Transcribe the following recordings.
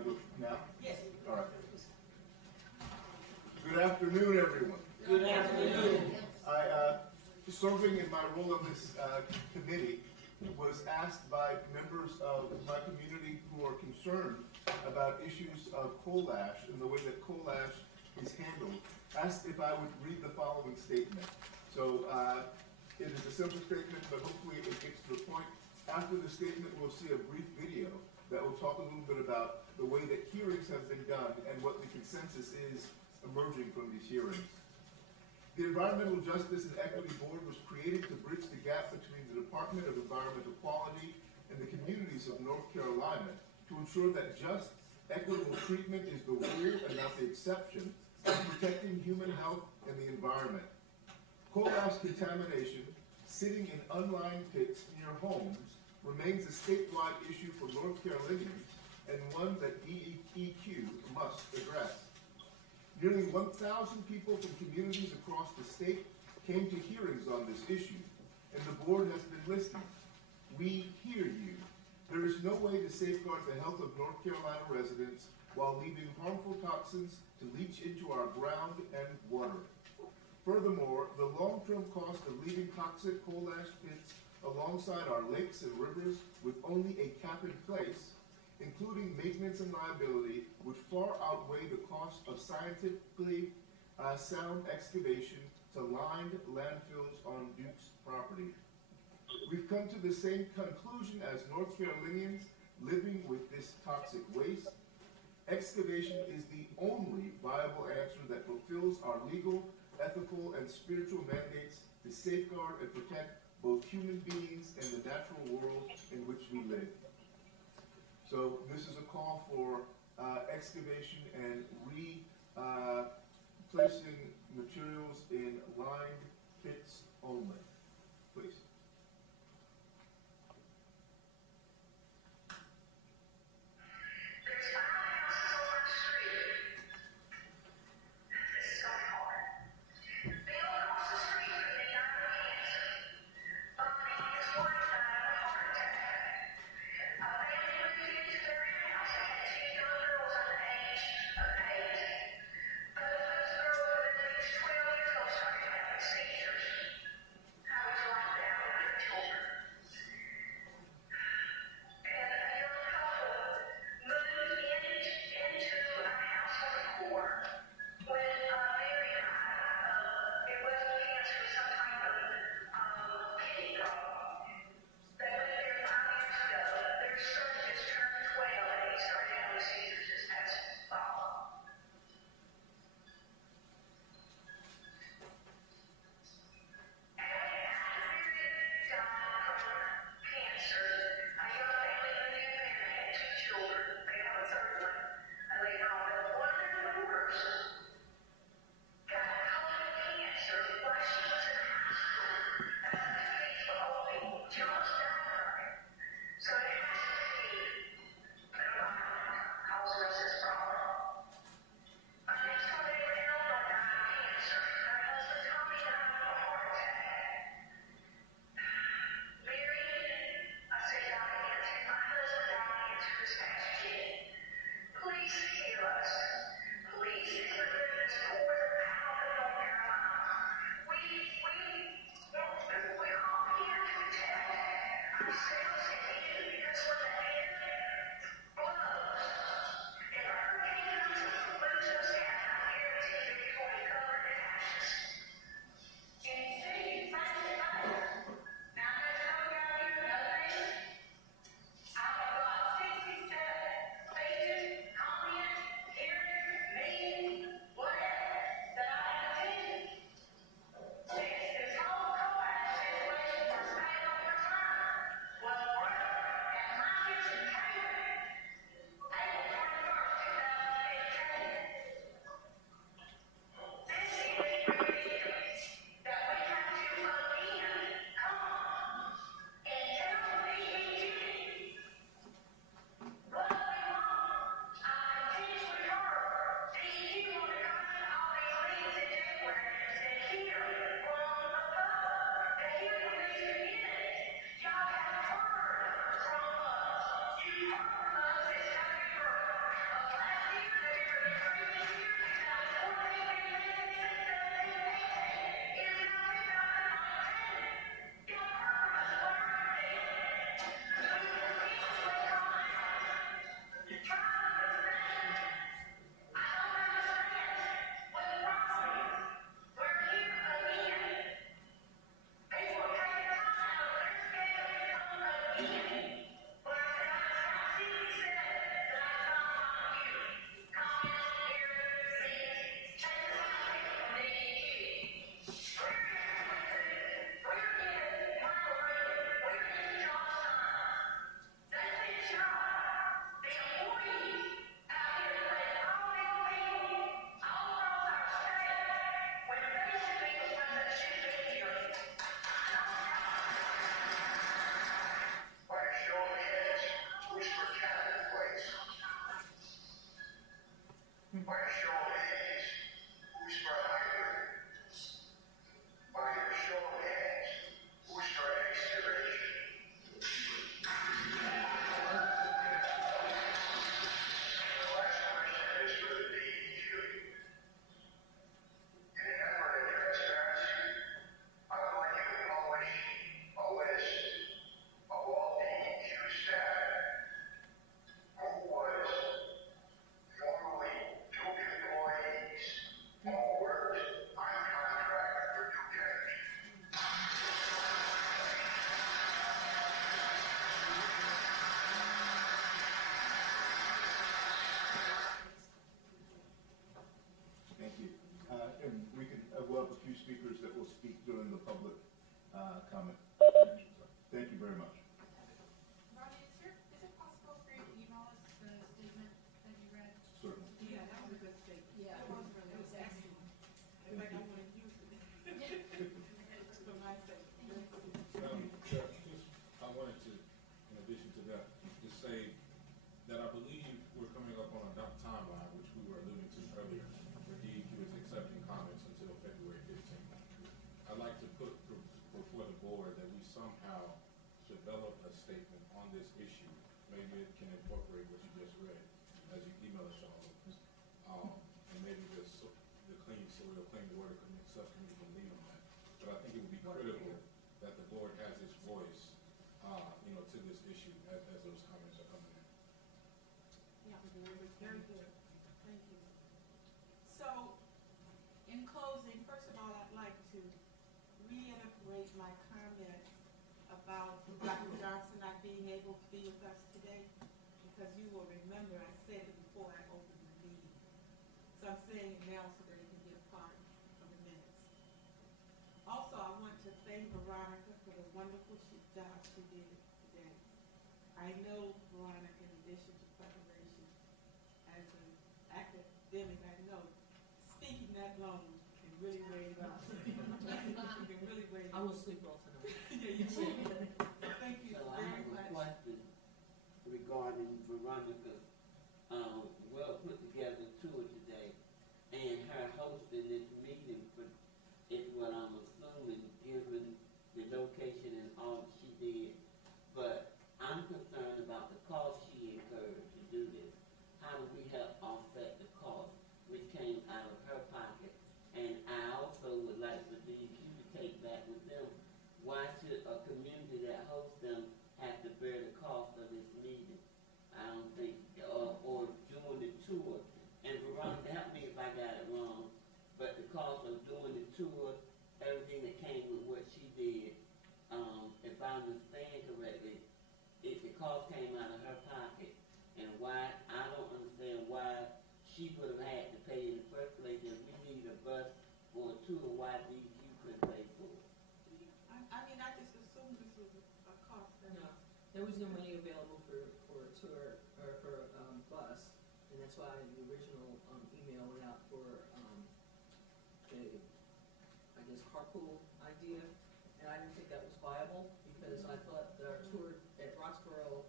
go now? Yes. All right. Good afternoon, everyone. Good afternoon. Serving in my role on this committee, was asked by members of my community who are concerned about issues of coal ash and the way that coal ash is handled, asked if I would read the following statement. So it is a simple statement, but hopefully it gets to the point. After the statement, we'll see a brief video that will talk a little bit about the way that hearings have been done and what the consensus is emerging from these hearings. The Environmental Justice and Equity Board was created to bridge the gap between the Department of Environmental Quality and the communities of North Carolina to ensure that just, equitable treatment is the rule and not the exception in protecting human health and the environment. Coal ash contamination sitting in unlined pits near homes remains a statewide issue for North Carolinians and one that DEQ must address. Nearly 1,000 people from communities across the state came to hearings on this issue, and the board has been listening. We hear you. There is no way to safeguard the health of North Carolina residents while leaving harmful toxins to leach into our ground and water. Furthermore, the long-term cost of leaving toxic coal ash pits alongside our lakes and rivers with only a cap in place, including maintenance and liability, would far outweigh the cost of scientifically sound excavation to lined landfills on Duke's property. We've come to the same conclusion as North Carolinians living with this toxic waste. Excavation is the only viable answer that fulfills our legal, ethical, and spiritual mandates to safeguard and protect both human beings and the natural world in which we live. So this is a call for excavation and replacing materials in lined pits only. Please. incorporate what you just read as you email us all. And maybe the clean soil, clean water subcommittee can lead on that. But I think it would be critical that the board has its voice, to this issue as those comments are coming in. Yeah, very good. Thank you. So, in closing, first of all, I'd like to reiterate my comment about Dr. Johnson not being able to be with us today, because you will remember I said it before I opened the meeting. So I'm saying it now so that it can be a part of the minutes. Also, I want to thank Veronica for the wonderful job she did today. I know, Veronica, in addition to preparation, as an academic, I know speaking that long can really weigh you out. Can really weigh you out. I will sleep well tonight. Yeah, you will. Thank you So very I have a much. question regarding Veronica's well put together tour today, and her hosting this meeting for is what I'm assuming, given the location and all that she did. But I'm concerned about the cost she incurred to do this. How do we help offset the cost, which came out of her pocket? And I also would like for DEQ to take that with them. Why should a community that hosts them have to bear the cost of this meeting? I don't think, or doing the tour. And Veronica, help me if I got it wrong, but the cost of doing the tour, everything that came with what she did, if I understand correctly, the cost came out of her pocket. And why, I don't understand why she would have had to pay in the first place. If we need a bus for a tour, why DEQ couldn't pay for it? I mean, I just assumed this was a cost. No, there was no money available for a tour or for bus, and that's why the original email went out for I guess carpool idea, and I didn't think that was viable because I thought that our tour at Roxborough,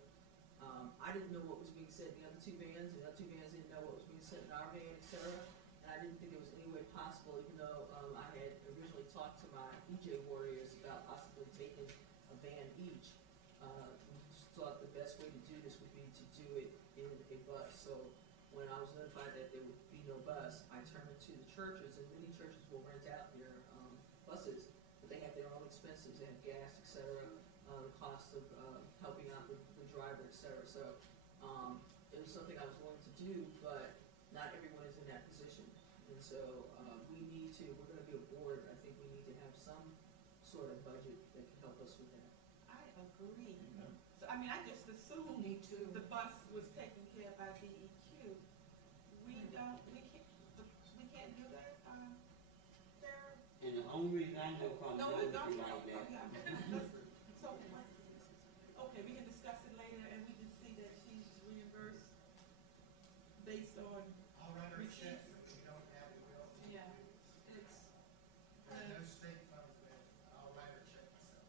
I didn't know what was being said in the other two vans, and the other two vans didn't know what was being said in our van, etc. And I didn't think it was any way possible, even though I had originally talked to my EJ warriors about possibly taking a van each. We just thought the best way to do this would be to do it in a bus. So when I was notified that there would be no bus, I turned to the churches, and many churches will rent out their buses, but they have their own expenses, they have gas, etc., the cost of helping out the driver, etc. So it was something I was willing to do, but not everyone is in that position. And so we need to, we're going to be a board, I think we need to have some sort of budget that can help us with that. I agree. So, I mean, I just assumed the bus was taken care of by DEQ. We can't do that, Sarah? And the only reason I know from No, we don't. like that. So, okay, we can discuss it later, and we can see that she's reimbursed based on I'll write her a check, receipts. if you don't have it, we'll. Yeah, it's. There's no state funds there, I'll write her a check myself.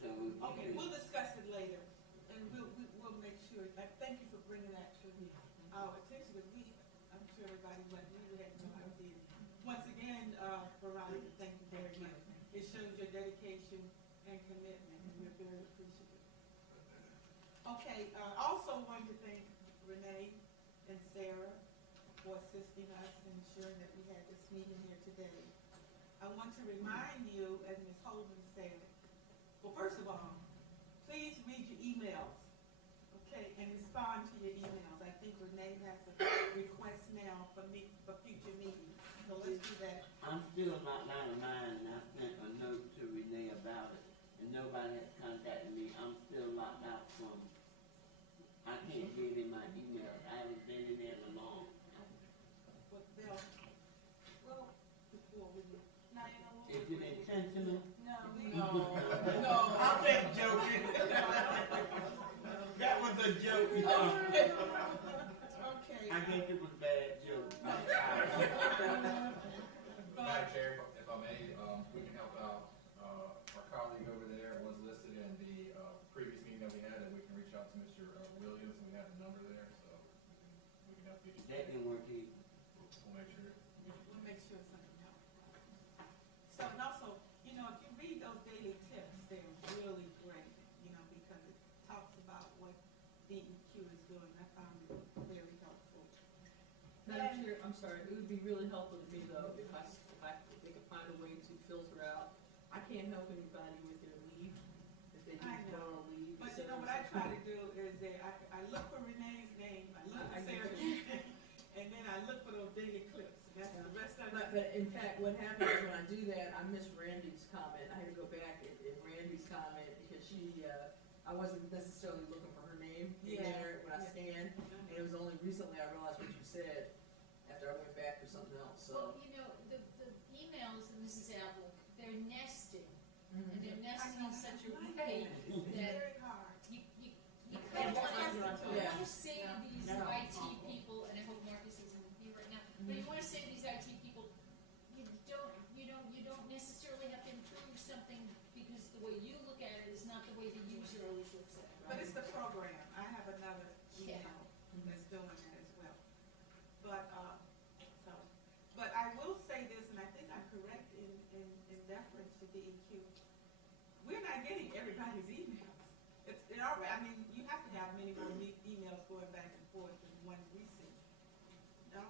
So Okay, we'll discuss it later, and we'll make sure. Thank you for bringing that to our attention, because I'm sure everybody went, we had no idea. Once again, Veronica, thank you very much. It shows your dedication and commitment, and we're very appreciative. Okay, also wanted to thank Renee and Sarah for assisting us and ensuring that we had this meeting here today. I want to remind you, as Ms. Holden said, well, first of all, please read your emails, okay, and respond to your emails. I think Renee has a request now for future meetings, so let's do that. I'm still not out of mine, and I sent a note to Renee about it, and nobody has contacted me. I'm still locked out from, I can't get in my emails. I haven't been in there in long. What they'll, well, before we, now you know what? Is it intentional? No. I'm just joking. That was a joke. Okay. I guess it was a bad joke. Madam Chair, if I may, we can help out. Our colleague over there was listed in the previous meeting that we had, and we can reach out to Mr. Williams, and we have the number there, so we can help you. That didn't work either. We'll make sure. We'll make sure something happens. So, and also, you know, if you read those daily tips, they're really great, you know, because it talks about what DEQ is doing. I found it very helpful. Madam Chair, I'm sorry, it would be really helpful to me though, if they could find a way to filter out. I can't help anybody with their leave, if they I need to know. go on leave. But you know what I try to do is that I look for Renee's name, I look for Sarah's name, and then I look for those daily clips. That's the rest of it. But in fact, what happens is when I do that, I miss Randy's comment. I had to go back in Randy's comment because I wasn't necessarily looking for her name in there when I scanned. And it was only recently I realized what you said after I went back for something else, Well, so. you know, the emails, and this is Apple, they're nested, Mhm. and they're nested in such a I way know. It's that very hard. you kind of want to Yeah. say to these No. IT people, and I hope Marcus isn't here right now, but you want to say to these IT people, you don't necessarily have to improve something because the way you look at it is not the way the user always looks at it. But it's the program. I have another Yeah. email that's doing that as well. But I will say this, and I think I'm correct in deference to DEQ. We're not getting everybody's emails. It already, I mean, you have to have many more emails going back and forth than the ones we see. No?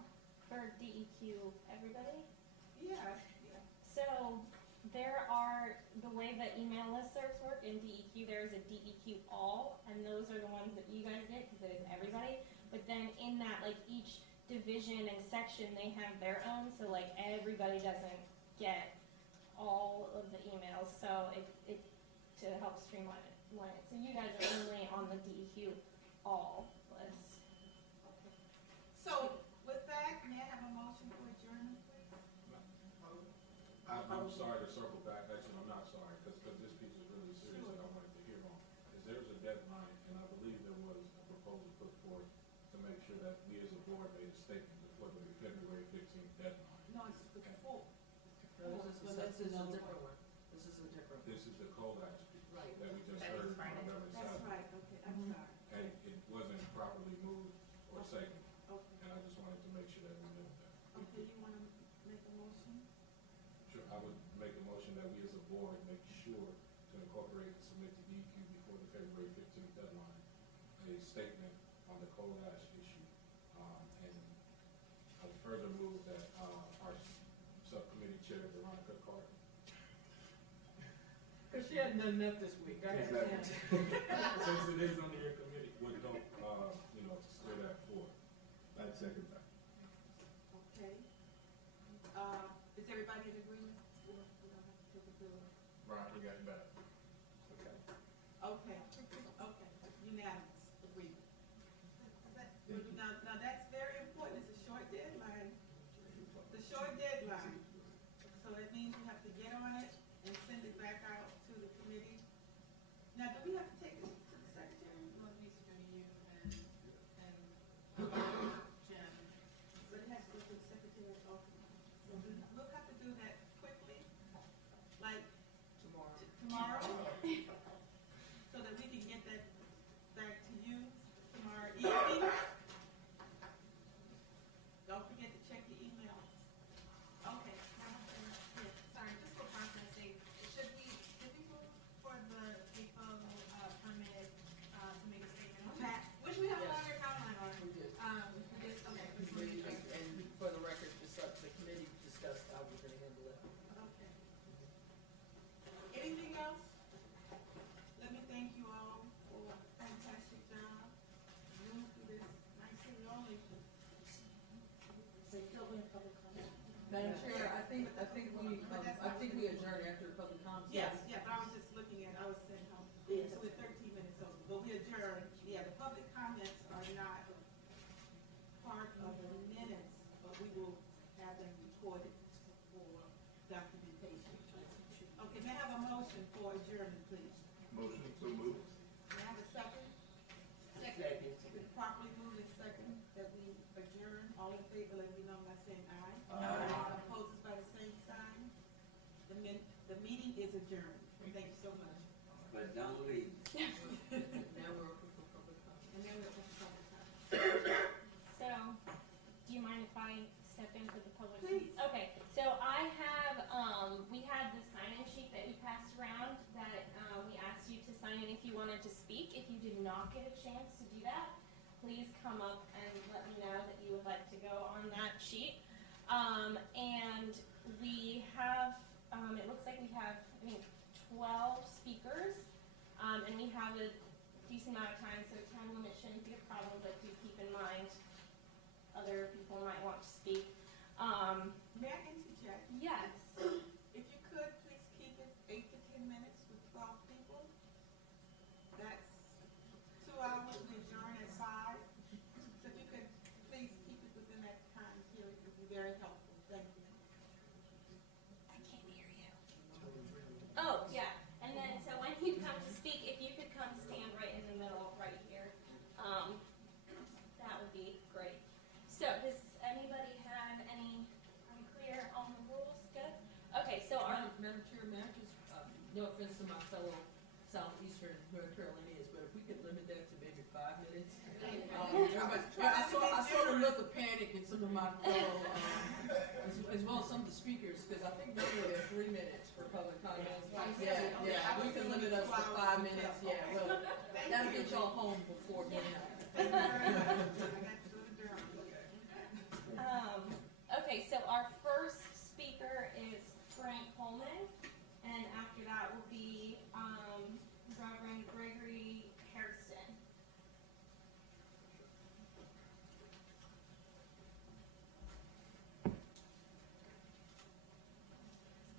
For DEQ, everybody. Yeah. So there are, the way that email listservs work in DEQ, there is a DEQ all, and those are the ones that you guys get because it is everybody. But then in that, like each division and section, they have their own, so like everybody doesn't get all of the emails. So it to help streamline it. So you guys are only on the DEQ all list. Okay. So with that, may I have a motion for adjournment, please? I'm sorry to circle back, actually, I'm not sorry, because this piece is really serious Sure. that I wanted to hear on. Is there's a deadline, and I believe there was a proposal put forth to make sure that we as a board made a statement before the February 15th deadline. No, it's before. No, this is a different one. This is a different one. This is the COLAS piece Right. that we just That heard is from Friday. November That's 7th. right, okay, I'm Mhm. sorry. And it wasn't properly moved or seconded, Okay, and I just wanted to make sure that we knew that. okay, you wanna make a motion? Sure, I would make a motion that we as a board make sure to incorporate and submit to DEQ before the February 15th deadline, a statement on the coal ash issue. And I would further move that our subcommittee chair, Veronica Carter, Cause she hadn't done enough this week, I Exactly. understand. since it is under your committee, would help, to steer that forward. I'd second that. Okay. Is everybody in agreement? We don't have to take a bill. Right, we got that. Okay, okay, unanimous agreement. Now that's very important, it's a short deadline. It's a short deadline. So that means you have to get on it and send it back out to the committee. Now, do we have to take it to the secretary? Well, it needs to go to you and Jim. But it has to go to the secretary also. So we'll have to do that quickly, like Tomorrow. tomorrow, so that we can get that back to you tomorrow evening. Don't forget to check the email. Okay. Sorry, just for process sake, did we move for the AFO permit to make a statement on that? Which we have a Yes. longer timeline on. We did. We did, okay. just wanted to check. And for the record, the committee discussed how we're gonna handle it. Okay. Anything else? Let me thank you all for a fantastic job. Moving through this nicely, we only. Madam Chair, I think we adjourn after public comments. Yes, yeah, but I was just looking at, I was saying how, so we're 13 minutes over, but we adjourn, yeah, the public comments are not part of the minutes, but we will have them recorded for documentation. Okay, may I have a motion for adjournment, please? Motion, so moved. May I have a second? Second. Been properly moved and second that we adjourn, all in favor, let me know by saying aye. Aye. Opposed by the same sign. The meeting is adjourned. Thank you so much. But don't leave. Now we're open for public comment. And then we'll talk about time. So, do you mind if I step in for the public? Please. Okay, so I have, we had the sign-in sheet that we passed around that, we asked you to sign in if you wanted to speak. If you did not get a chance to do that, come up and let me know that you would like to go on that sheet. And we have, it looks like we have, I think, 12 speakers, and we have a decent amount of time, so time limit shouldn't be a problem, but do keep in mind other people might want to speak. May I interject? Yes. If you could, please keep it 8 to 10 minutes with 12 people. That's 2 hours, we adjourn at 5. So if you could please keep it within that time period, it would be very helpful. Thank you. I can't hear you. Oh, yeah. And then, so when you come to speak, if you could come stand right in the middle, right here, that would be great. So, does anybody have any, are we clear on the rules? Good? Okay, so Madam Chair, may I just, no offense to my fellow Southeastern North Carolinians, but if we could limit that to maybe 5 minutes. I sort of look a panic in some of my fellow, as well as some of the speakers, because I think normally they're 3 minutes for public comments. Yeah, we can limit us to 5 minutes, yeah, well, that'll get y'all home before midnight. Okay, so our first speaker is Frank Holland, and after that will be Reverend Gregory Hairston.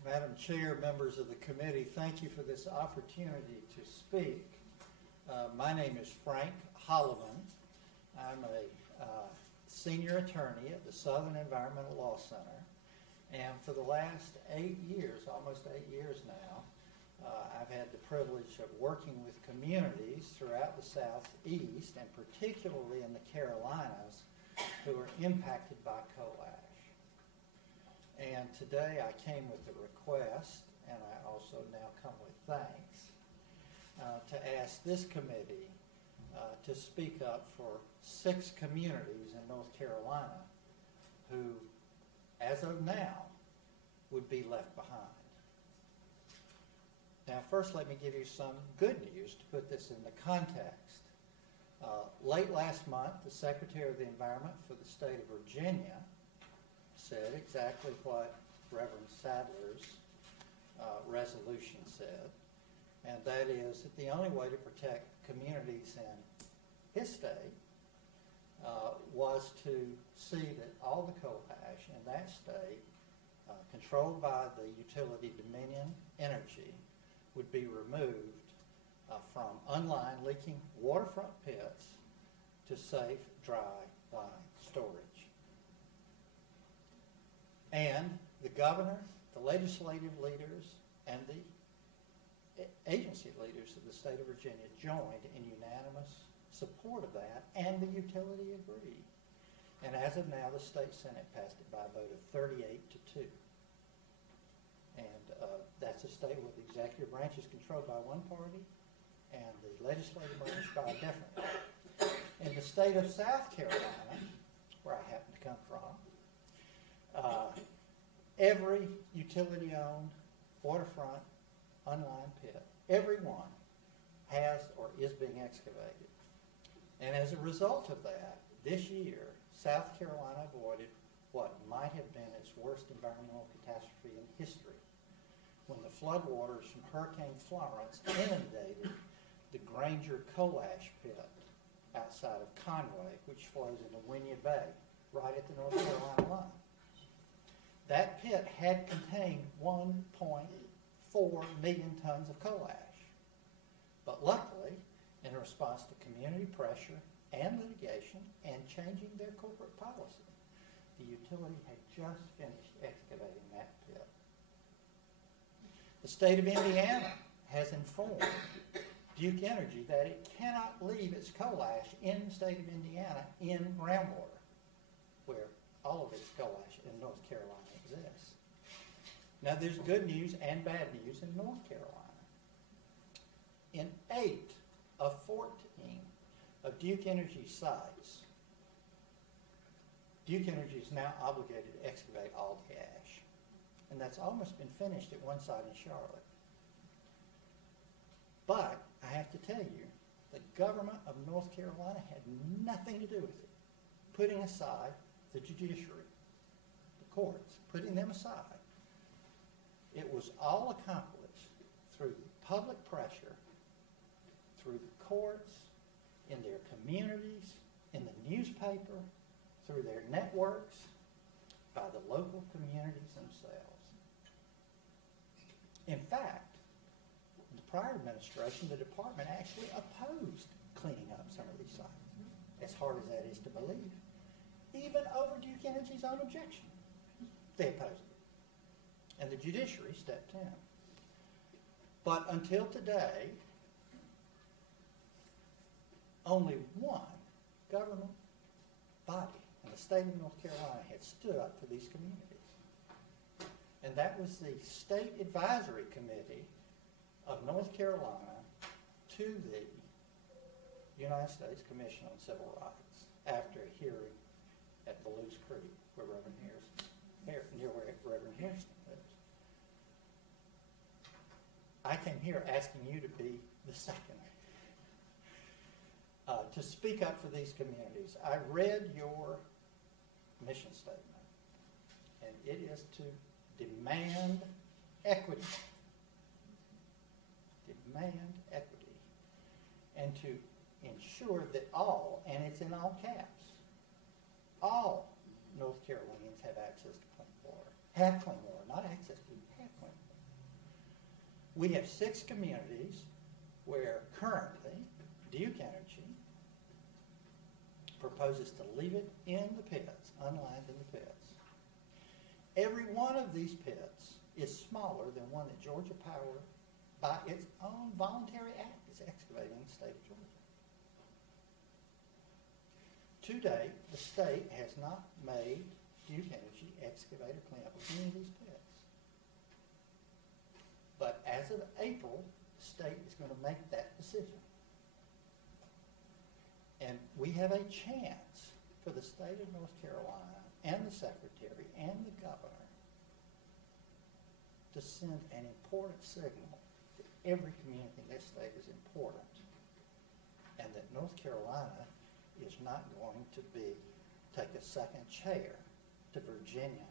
Madam Chair, members of the committee, thank you for this opportunity to speak. My name is Frank Holland. I'm a senior attorney at the Southern Environmental Law Center, and for the last 8 years, almost 8 years now, I've had the privilege of working with communities throughout the Southeast, and particularly in the Carolinas, who are impacted by coal ash. And today I came with a request, and I also now come with thanks, to ask this committee to speak up for 6 communities in North Carolina who, as of now, would be left behind. Now, first let me give you some good news to put this into context. Late last month, the Secretary of the Environment for the state of Virginia said exactly what Reverend Sadler's resolution said, and that is that the only way to protect communities in his state was to see that all the coal ash in that state, controlled by the utility Dominion Energy, would be removed from unlined leaking waterfront pits to safe, dry line storage. And the governor, the legislative leaders, and the agency leaders of the state of Virginia joined in unanimous support of that, and the utility agreed. And as of now, the state Senate passed it by a vote of 38 to 2. And that's a state where the executive branch is controlled by one party and the legislative branch by a different. In the state of South Carolina, where I happen to come from, every utility-owned waterfront unlined pit, every one, has or is being excavated. And as a result of that, this year, South Carolina avoided what might have been its worst environmental catastrophe in history, when the floodwaters from Hurricane Florence inundated the Granger coal ash pit outside of Conway, which flows into Winyah Bay, right at the North Carolina line. That pit had contained 1.4 million tons of coal ash. But luckily, in response to community pressure and litigation and changing their corporate policy, the utility had just finished excavating that pit. The state of Indiana has informed Duke Energy that it cannot leave its coal ash in the state of Indiana in groundwater, where all of its coal ash in North Carolina exists. Now, there's good news and bad news in North Carolina. In 8 of 14 of Duke Energy's sites, Duke Energy is now obligated to excavate all the ash. And that's almost been finished at one site in Charlotte. But I have to tell you The government of North Carolina had nothing to do with it. Putting aside the judiciary, the courts, putting them aside, it was all accomplished through public pressure, through the courts, in their communities, in the newspaper, through their networks, by the local communities themselves. In fact, in the prior administration, the department actually opposed cleaning up some of these sites, as hard as that is to believe. Even over Duke Energy's own objection, they opposed it. And the judiciary stepped in. But until today, only one government body in the state of North Carolina had stood up for these communities. And that was the State Advisory Committee of North Carolina to the United States Commission on Civil Rights after a hearing at Ballew's Creek where near where Reverend Harrison lives. I came here asking you to be the second, to speak up for these communities. I read your mission statement, and it is to demand equity. Demand equity. And to ensure that all, and it's in all caps, all North Carolinians have access to clean water. Have clean water, not access to, have clean water. We have 6 communities where currently Duke Energy proposes to leave it in the pits, unlined in the pits. Every one of these pits is smaller than one that Georgia Power, by its own voluntary act, is excavating in the state of Georgia. To date, the state has not made Duke Energy excavate or clean up any of these pits. But as of April, the state is going to make that decision. And we have a chance for the state of North Carolina and the secretary and the governor to send an important signal that every community in this state is important and that North Carolina is not going to take a second chair to Virginia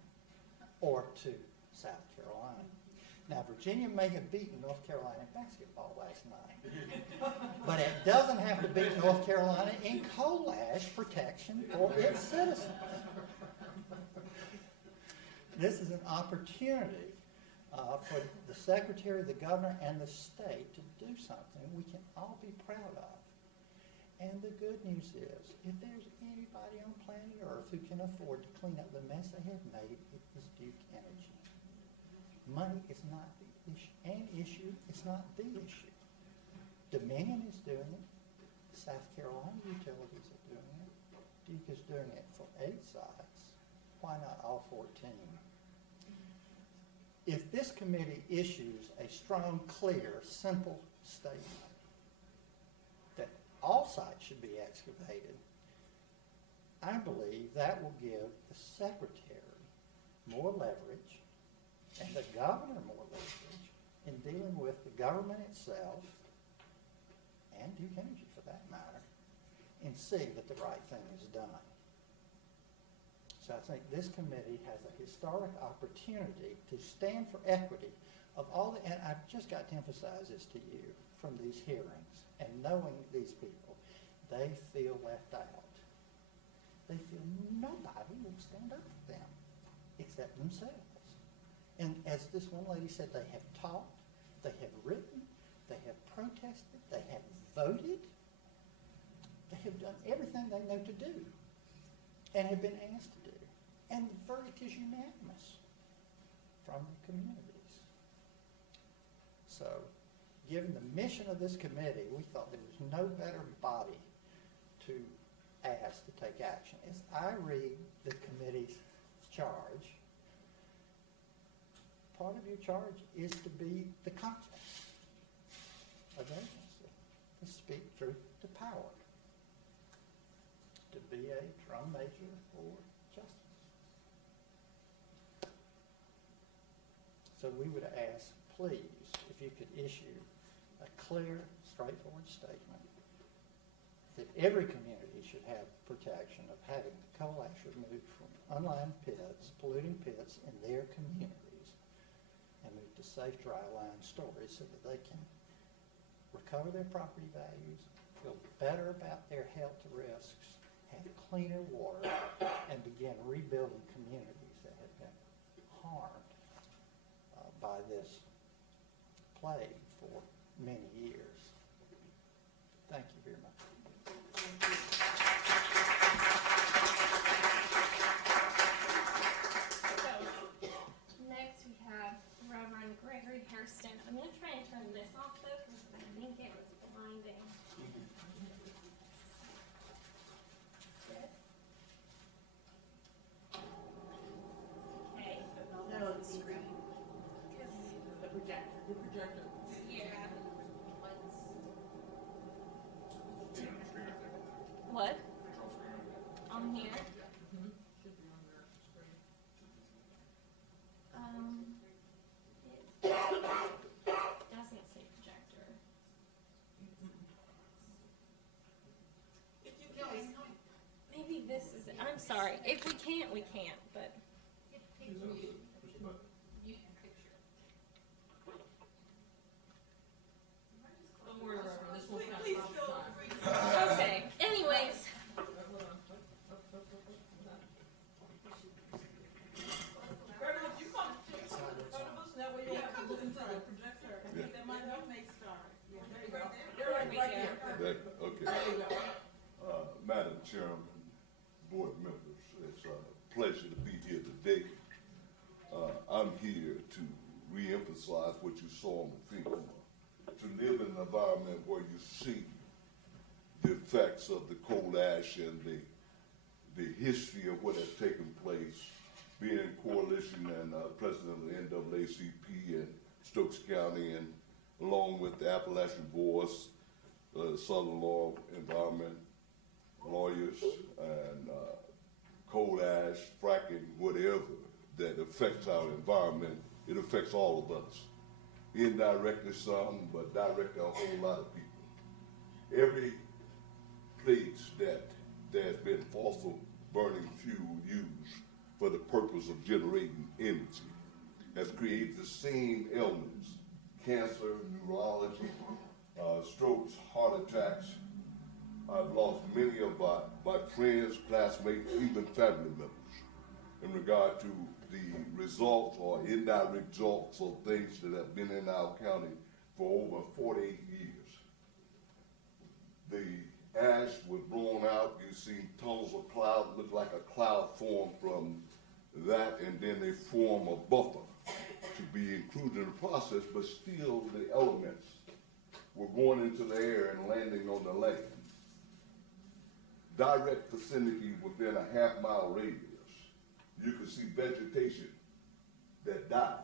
or to South Carolina. Now, Virginia may have beaten North Carolina in basketball last night, but it doesn't have to beat North Carolina in coal ash protection for its citizens. This is an opportunity for the Secretary, the Governor, and the state to do something we can all be proud of. And the good news is, if there's anybody on planet Earth who can afford to clean up the mess they have made, it is Duke Energy. Money is not an issue. It's not the issue. Dominion is doing it. South Carolina utilities are doing it. Duke is doing it for 8 sites. Why not all 14? If this committee issues a strong, clear, simple statement that all sites should be excavated, I believe that will give the Secretary more leverage and the governor more leverage in dealing with the government itself, and Duke Energy for that matter, in seeing that the right thing is done. So I think this committee has a historic opportunity to stand for equity of all the, and I've just got to emphasize this to you from these hearings and knowing these people, they feel left out. They feel nobody will stand up for them except themselves. And as this one lady said, they have taught, they have written, they have protested, they have voted, they have done everything they know to do and have been asked to do. And the verdict is unanimous from the communities. So, given the mission of this committee, we thought there was no better body to ask to take action. As I read the committee's charge, part of your charge is to be the conscience of the agency, to speak truth to power, to be a drum major for justice. So we would ask, please, if you could issue a clear, straightforward statement that every community should have protection of having coal ash removed from unlined pits, polluting pits in their communities, and moved to safe, dry line storage so that they can recover their property values, feel better about their health risks, have cleaner water, and begin rebuilding communities that have been harmed by this plague for many years. Thank you very much. So, next we have Reverend Gregory Hairston. I'm going to try and turn this off though, because I think it was blinding. Okay. No, the screen. The projector. The projector. Yeah. Lights. What? On here? Should be on your screen. It doesn't say projector. If you can, Maybe this is, I'm sorry. If we can't, we can't, but. Hit mute. Mute picture. Don't worry, Reverend, this will please, not please stop feel time. free. Okay, anyways. Hold on. Reverend, if you come to the front of us, that way you'll have to look into the projector. I think that might help make start. Yeah, there you go. You're right there. Okay. There you go. Madam Chairman, board members, it's a pleasure to be here today. I'm here to re-emphasize what you saw on the film, to live in an environment where you see the effects of the coal ash and the history of what has taken place, being in coalition and president of the NAACP in Stokes County, and along with the Appalachian Voice, Southern Law Environment lawyers, and coal ash, fracking, whatever that affects our environment, it affects all of us. Indirectly some, but directly a whole lot of people. Every place that there's been fossil burning fuel used for the purpose of generating energy has created the same ailments: cancer, neurology, strokes, heart attacks. I've lost many of my friends, classmates, even family members in regard to the results or indirect results of things that have been in our county for over 48 years. The ash was blown out. You see tunnels of cloud, look like a cloud formed from that, and then they form a buffer to be included in the process, but still the elements were going into the air and landing on the land. Direct vicinity within a half-mile radius, you could see vegetation that died.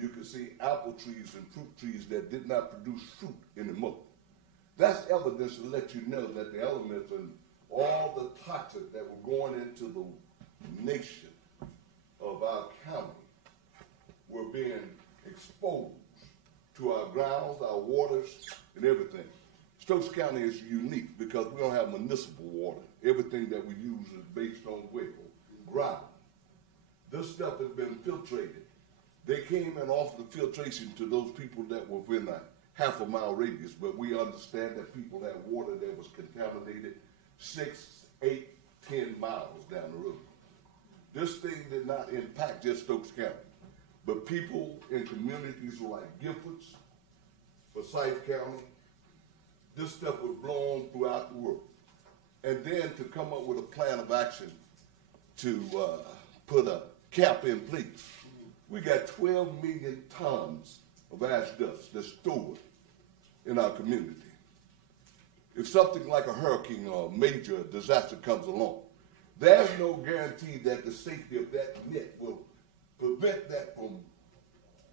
You could see apple trees and fruit trees that did not produce fruit anymore. That's evidence to let you know that the elements and all the toxins that were going into the nation of our county were being exposed to our grounds, our waters, and everything. Stokes County is unique because we don't have municipal water. Everything that we use is based on ground. This stuff has been filtrated. They came and offered the filtration to those people that were within a half-a-mile radius, but we understand that people had water that was contaminated 6, 8, 10 miles down the road. This thing did not impact just Stokes County, but people in communities like Giffords, Forsyth County, this stuff was blown throughout the world. And then to come up with a plan of action to put a cap in place. We got 12 million tons of ash dust that's stored in our community. If something like a hurricane or a major disaster comes along, there's no guarantee that the safety of that net will prevent that from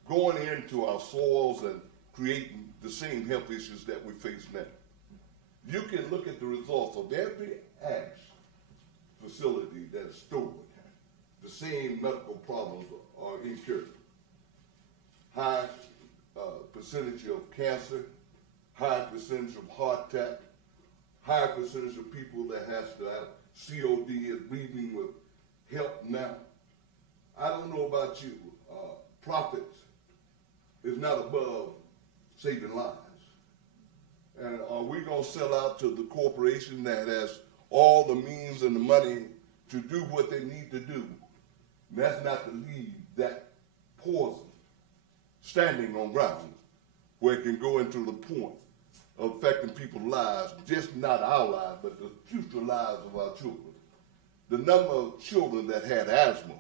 going into our soils and creating the same health issues that we face now. You can look at the results of every ash facility that is stored. The same medical problems are incurred. High percentage of cancer, high percentage of heart attack, high percentage of people that has to have COD is breathing with help now. I don't know about you. Profits is not above saving lives. And are we going to sell out to the corporation that has all the means and the money to do what they need to do? And that's not to leave that poison standing on ground where it can go into the point of affecting people's lives, just not our lives, but the future lives of our children. The number of children that had asthma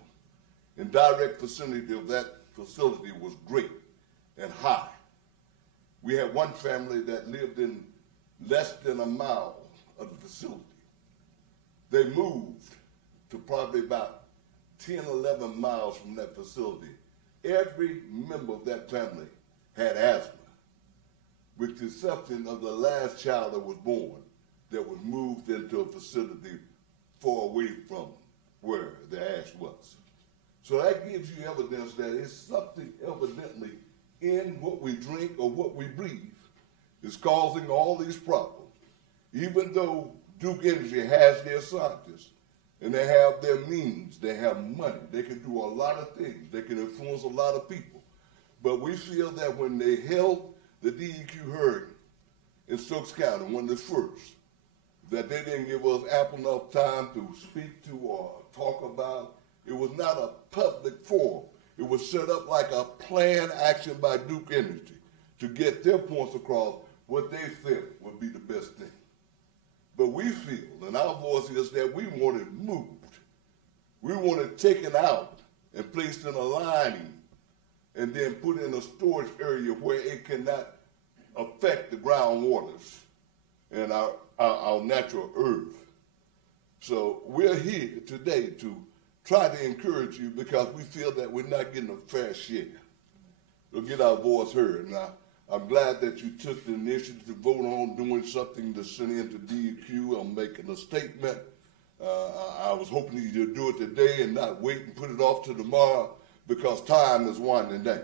in direct vicinity of that facility was great and high. We had one family that lived in less than a mile of the facility. They moved to probably about 10, 11 miles from that facility. Every member of that family had asthma, with the exception of the last child that was born that was moved into a facility far away from where the ash was. So that gives you evidence that it's something evidently in what we drink or what we breathe is causing all these problems. Even though Duke Energy has their scientists and they have their means, they have money, they can do a lot of things, they can influence a lot of people. But we feel that when they held the DEQ hearing in Stokes County, one of the first, that they didn't give us ample enough time to speak to or talk about. It was not a public forum. It was set up like a planned action by Duke Energy to get their points across what they felt would be the best thing. But we feel, and our voice is that we want it moved. We want it taken out and placed in a lining and then put in a storage area where it cannot affect the groundwaters and our natural earth. So we're here today to try to encourage you because we feel that we're not getting a fair share. We'll get our voice heard. Now, I'm glad that you took the initiative to vote on doing something to send into DEQ. I'm making a statement. I was hoping you'd do it today and not wait and put it off to tomorrow because time is winding down.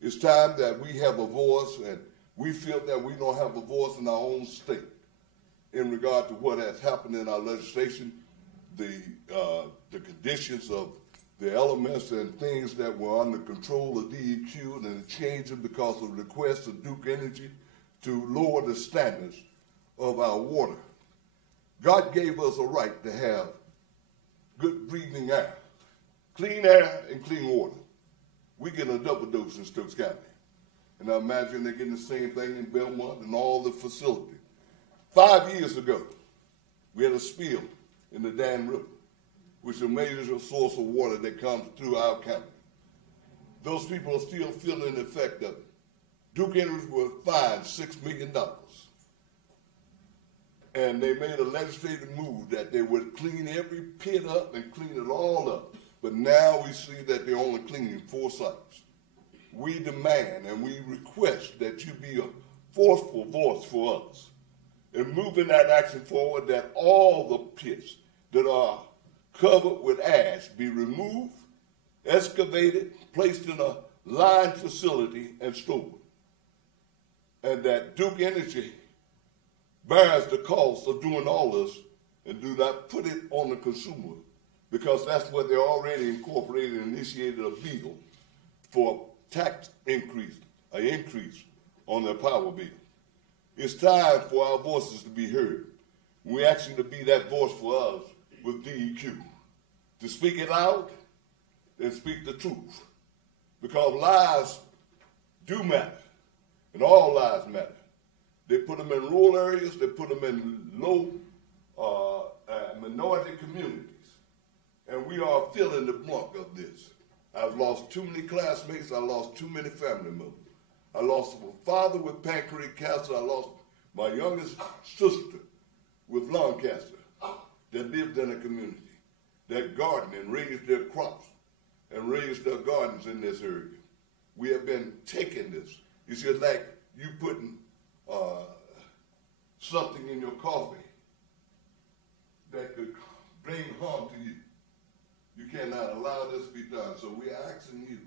It's time that we have a voice, and we feel that we don't have a voice in our own state in regard to what has happened in our legislation, the conditions of the elements and things that were under control of DEQ and changing because of requests of Duke Energy to lower the standards of our water. God gave us a right to have good breathing air, clean air and clean water. We get a double dose in Stokes County. And I imagine they're getting the same thing in Belmont and all the facilities. 5 years ago, we had a spill in the Dan River, which is a major source of water that comes through our county. Those people are still feeling the effect of it. Duke Energy was fined $6 million. And they made a legislative move that they would clean every pit up and clean it all up. But now we see that they're only cleaning 4 sites. We demand and we request that you be a forceful voice for us in moving that action forward, that all the pits that are covered with ash be removed, excavated, placed in a lined facility and stored. And that Duke Energy bears the cost of doing all this and do not put it on the consumer, because that's what they already incorporated and initiated a bill for tax increase, an increase on their power bill. It's time for our voices to be heard. We ask you to be that voice for us with DEQ, to speak it out and speak the truth, because lives do matter, and all lives matter. They put them in rural areas, they put them in low minority communities, and we are feeling the brunt of this. I've lost too many classmates, I lost too many family members. I lost a father with pancreatic cancer, I lost my youngest sister with lung cancer that lived in a community that gardened and raised their crops and raised their gardens in this area. We have been taking this. It's just like you putting something in your coffee that could bring harm to you. You cannot allow this to be done. So we're asking you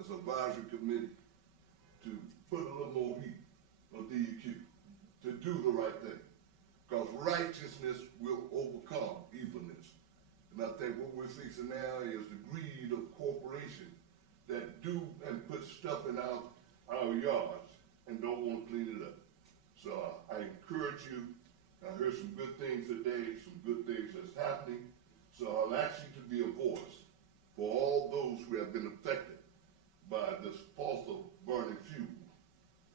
as an advisory committee to put a little more heat on DEQ, to do the right thing. because righteousness will overcome evilness. And I think what we're facing now is the greed of corporations that do and put stuff in our yards and don't want to clean it up. So I encourage you. I heard some good things today, some good things that's happening. So I'll ask you to be a voice for all those who have been affected by this fossil burning fuel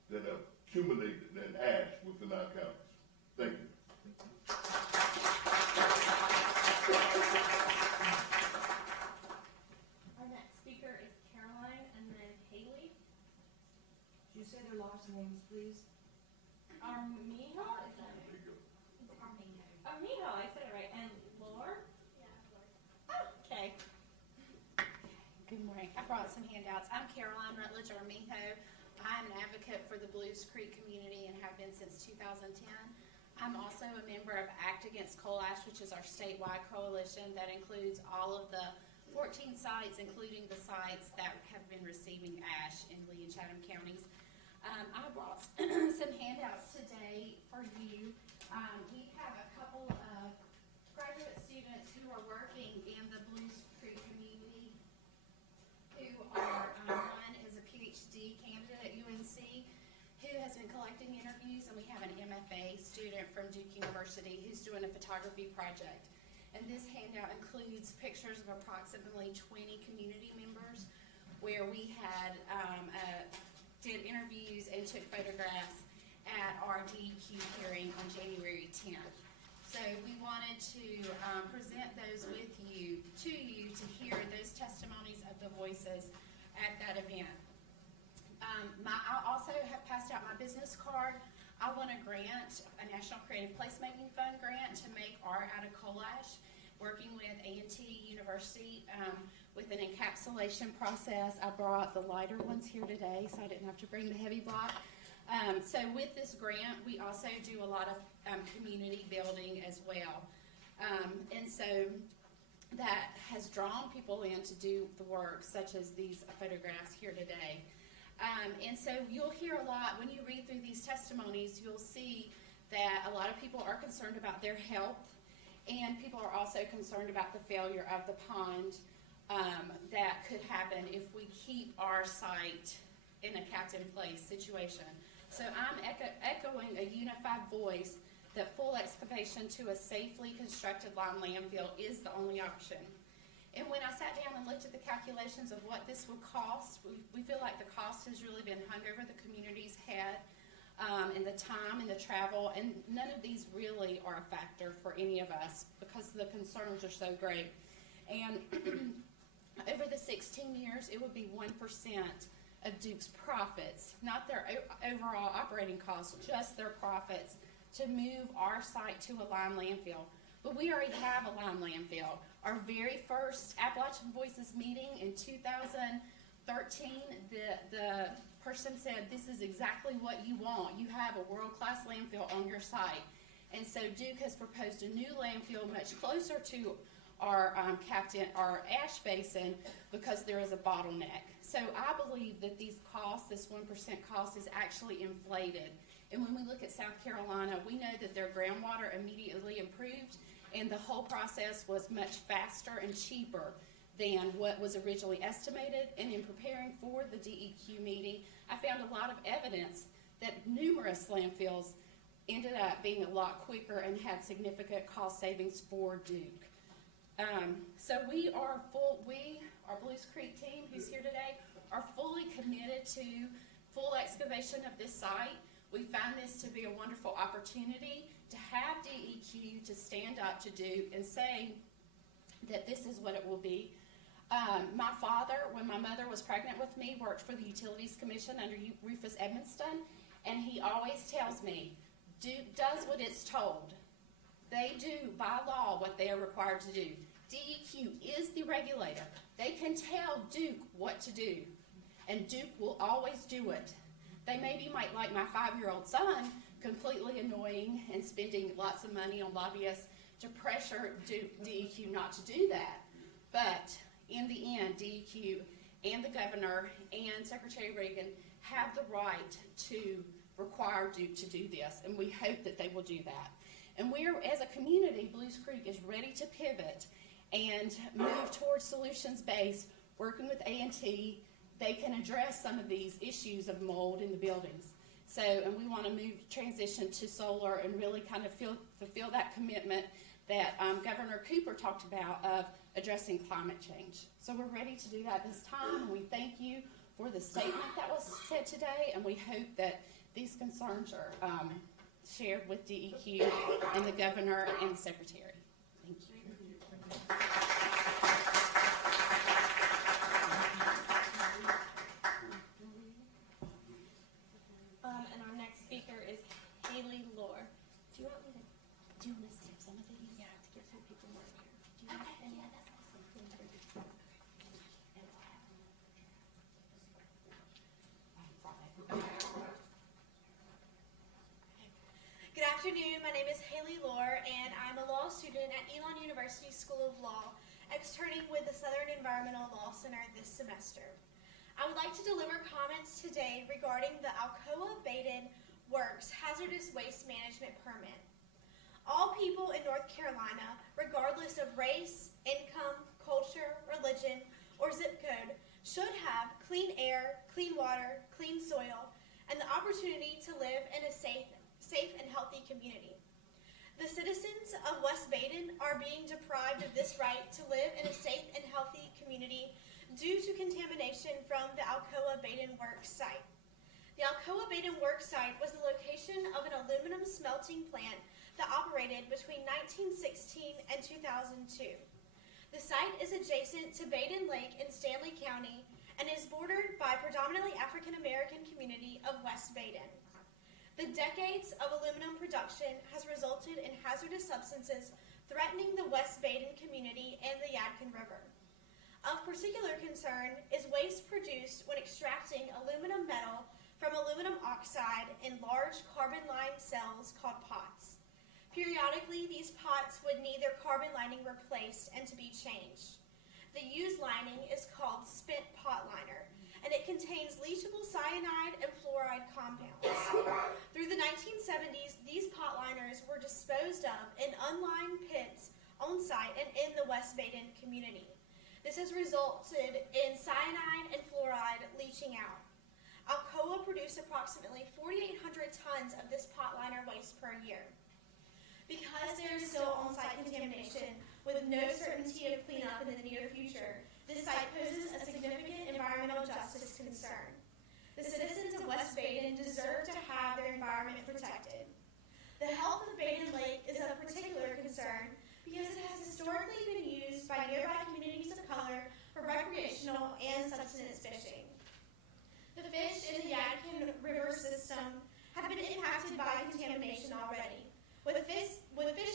that have accumulated in ash within our counties. Thank you. Our next speaker is Caroline and then Haley. Could you say their last names, please? Armijo, is that There you go. It's Armijo. Armijo, I said it right. And Laura? Yeah, Lord. Oh, okay. Good morning. I brought some handouts. I'm Caroline Rutledge Armijo. I'm an advocate for the Blues Creek community and have been since 2010. I'm also a member of Act Against Coal Ash, which is our statewide coalition that includes all of the 14 sites, including the sites that have been receiving ash in Lee and Chatham counties. I brought some handouts today for you. We have a couple of graduate students who are working in the Blues Creek community who are, one is a PhD candidate at UNC who has been collecting interviews, and we have an MFA student from Duke University who's doing a photography project. And this handout includes pictures of approximately 20 community members where we had did interviews and took photographs at our DEQ hearing on January 10th. So we wanted to present those with you, to hear those testimonies of the voices at that event. I also have passed out my business card. I won a grant, a National Creative Placemaking Fund grant, to make art out of coal ash, working with A&T University with an encapsulation process. I brought the lighter ones here today, so I didn't have to bring the heavy block. So with this grant, we also do a lot of community building as well. And so that has drawn people in to do the work, such as these photographs here today. And so you'll hear a lot, when you read through these testimonies, you'll see that a lot of people are concerned about their health, and people are also concerned about the failure of the pond that could happen if we keep our site in a capped-in-place situation. So I'm echoing a unified voice that full excavation to a safely constructed lime landfill is the only option. And when I sat down and looked at the calculations of what this would cost, we feel like the cost has really been hung over the community's head, and the time and the travel, and none of these really are a factor for any of us because the concerns are so great. And over the 16 years, it would be 1% of Duke's profits, not their overall operating costs, just their profits, to move our site to a lime landfill. But we already have a lime landfill. Our very first Appalachian Voices meeting in 2013, the person said, this is exactly what you want. You have a world-class landfill on your site. And so Duke has proposed a new landfill much closer to our our ash basin because there is a bottleneck. So I believe that these costs, this 1% cost, is actually inflated. And when we look at South Carolina, we know that their groundwater immediately improved, and the whole process was much faster and cheaper than what was originally estimated. And in preparing for the DEQ meeting, I found a lot of evidence that numerous landfills ended up being a lot quicker and had significant cost savings for Duke. So our Blues Creek team who's here today, are fully committed to full excavation of this site. We find this to be a wonderful opportunity to have DEQ to stand up to Duke and say that this is what it will be. My father, when my mother was pregnant with me, worked for the Utilities Commission under Rufus Edmonston, and he always tells me, Duke does what it's told. They do, by law, what they are required to do. DEQ is the regulator. They can tell Duke what to do, and Duke will always do it. They maybe might, like my 5-year-old son, completely annoying and spending lots of money on lobbyists to pressure DEQ not to do that. But in the end, DEQ and the governor and Secretary Reagan have the right to require Duke to do this, and we hope that they will do that. And we're, as a community, Blues Creek is ready to pivot and move towards solutions-based, working with A&T. They can address some of these issues of mold in the buildings. So, and we want to transition to solar and really kind of fulfill that commitment that Governor Cooper talked about of addressing climate change. So we're ready to do that this time, and we thank you for the statement that was said today, and we hope that these concerns are shared with DEQ and the governor and the secretary. Thank you. And our next speaker is Haley Lohr. Do you want me to skip some of these? Yeah, to get some people more here. Do you want any? Yeah, that's awesome. Good afternoon, my name is Haley Lohr, and I'm a law student at Elon University School of Law, externing with the Southern Environmental Law Center this semester. I would like to deliver comments today regarding the Alcoa Badin Works Hazardous Waste Management Permit. All people in North Carolina, regardless of race, income, culture, religion, or zip code, should have clean air, clean water, clean soil, and the opportunity to live in a safe and healthy community. The citizens of West Badin are being deprived of this right to live in a safe and healthy community due to contamination from the Alcoa Badin Works site. The Alcoa Badin Works site was the location of an aluminum smelting plant that operated between 1916 and 2002. The site is adjacent to Badin Lake in Stanley County and is bordered by predominantly African American community of West Badin. The decades of aluminum production has resulted in hazardous substances threatening the West Badin community and the Yadkin River. Of particular concern is waste produced when extracting aluminum metal from aluminum oxide in large carbon lime cells called pots. Periodically, these pots would need their carbon lining replaced and to be changed. The used lining is called spent pot liner, and it contains leachable cyanide and fluoride compounds. Through the 1970s, these pot liners were disposed of in unlined pits on site and in the West Badin community. This has resulted in cyanide and fluoride leaching out. Alcoa produced approximately 4,800 tons of this pot liner waste per year. Because there is still on-site contamination with no certainty of cleanup in the near future, this site poses a significant environmental justice concern. The citizens of West Badin deserve to have their environment protected. The health of Badin Lake is of particular concern because it has historically been used by nearby communities of color for recreational and subsistence fishing. The fish in the Yadkin River system have been impacted by contamination already, with fish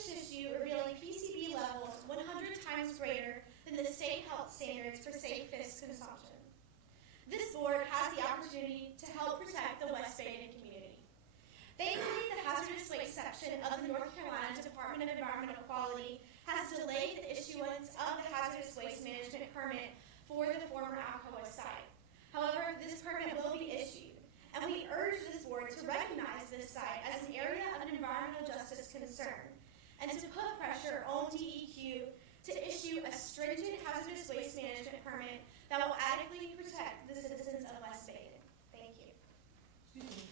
tissue revealing PCB levels 100 times greater than the state health standards for safe fish consumption. This board has the opportunity to help protect the West Badin community. Thankfully, the hazardous waste section of the North Carolina Department of Environmental Quality has delayed the issuance of the hazardous waste management permit for the former Alcoa site. However, this permit will be issued, and we urge this board to recognize this site as an area of environmental justice concern, and to put pressure on DEQ to issue a stringent hazardous waste management permit that will adequately protect the citizens of West Badin. Thank you. Excuse me.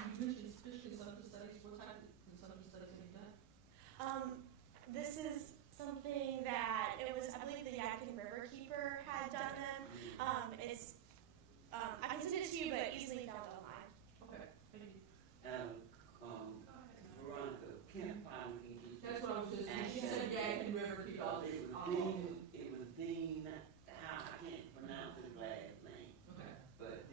You mentioned fish consumption studies. What type of consumption studies have you done? This is something that I believe the Yadkin River Keeper had done them. I can send it to you, but easily found online. Okay, thank you. Veronica, Kent finally. That's what I was just saying. She said Yadkin River Keeper. It was Dean, I can't pronounce his last name. Okay. But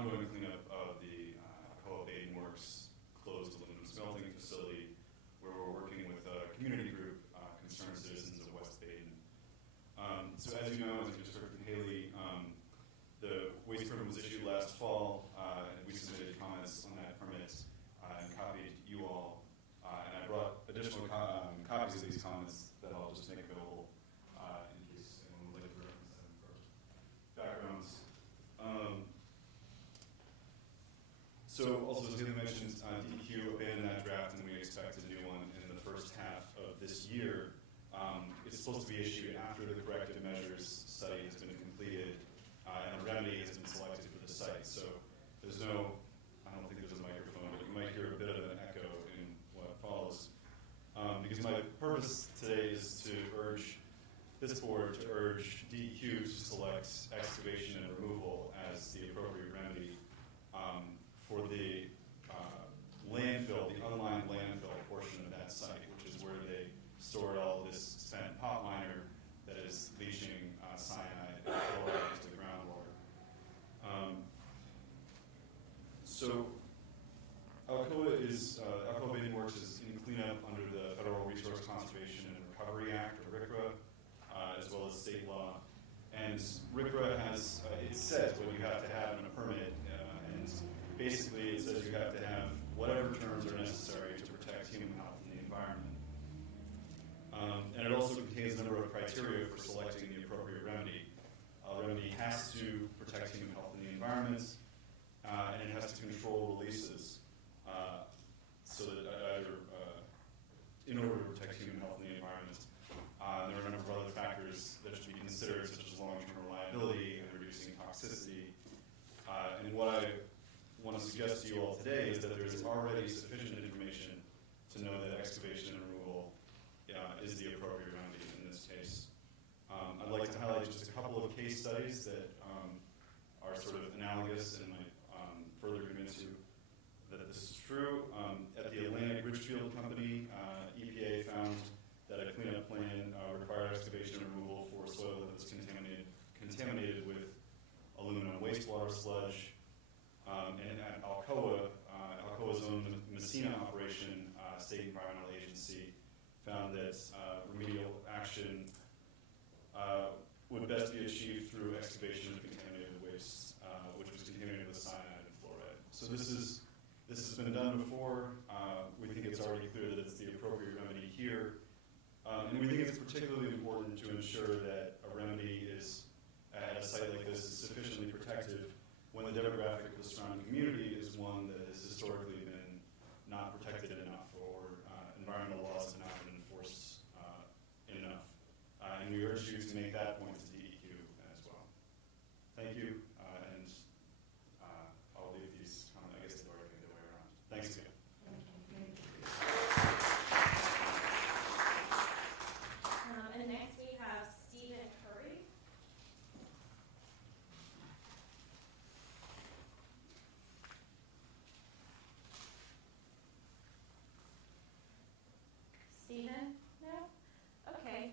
ongoing cleanup of the Alcoa Badin Works closed aluminum smelting facility, where we're working with a community group, Concerned Citizens of West Badin. So as you know, as you just heard from Haley, the waste permit was issued last fall, and we submitted comments on that permit and copied you all. And I brought additional copies of these comments that I'll just make available in case anyone would like to reference them for backgrounds. So also, as Haley mentioned, DEQ abandoned that draft, and we expect a new one in the first half of this year. It's supposed to be issued after the corrective measures study has been completed and a remedy has been selected for the site. So there's no, I don't think there's a microphone, but you might hear a bit of an echo in what follows. Because my purpose today is to urge this board to urge DEQ to select excavation and removal as the appropriate remedy for the landfill, the unlined landfill portion of that site, which is where they stored all this spent pot liner that is leaching cyanide and fluoride into the groundwater. So Alcoa Badin Works is in cleanup under the Federal Resource Conservation and Recovery Act, or RCRA, as well as state law. And RCRA has, it says what you have to have in a permit, and basically it says you have to have whatever terms are necessary to protect human health and the environment. And it also contains a number of criteria for selecting the appropriate remedy. The remedy has to protect human health and the environment, and it has to control releases so that in order to protect human health and the environment. There are a number of other factors that should be considered, such as long-term reliability and reducing toxicity. And what I want to suggest to you all today is that there is already sufficient information to know that excavation and removal is the appropriate remedy in this case. I'd like to highlight just a couple of case studies that are sort of analogous and might further convince you that this is true. At the Atlantic Ridgefield Company, EPA found that a cleanup plan required excavation and removal for soil that was contaminated with aluminum wastewater sludge. And at Alcoa, Alcoa's own Messina operation, state environmental agency, found that remedial action would best be achieved through excavation of contaminated waste, which was contaminated with cyanide and fluoride. So this has been done before. We think it's already clear that it's the appropriate remedy here. And we think it's particularly important to ensure that a remedy is at a site like this is sufficiently protective when the demographic of the surrounding community is one that has historically been not protected enough, or environmental laws have not been enforced enough. And we urge you to make that point to DEQ as well. Thank you, and I'll leave these comments, I guess they've already made their way around. Thanks again. And next we have Stephen Curry. Stephen? No? Okay.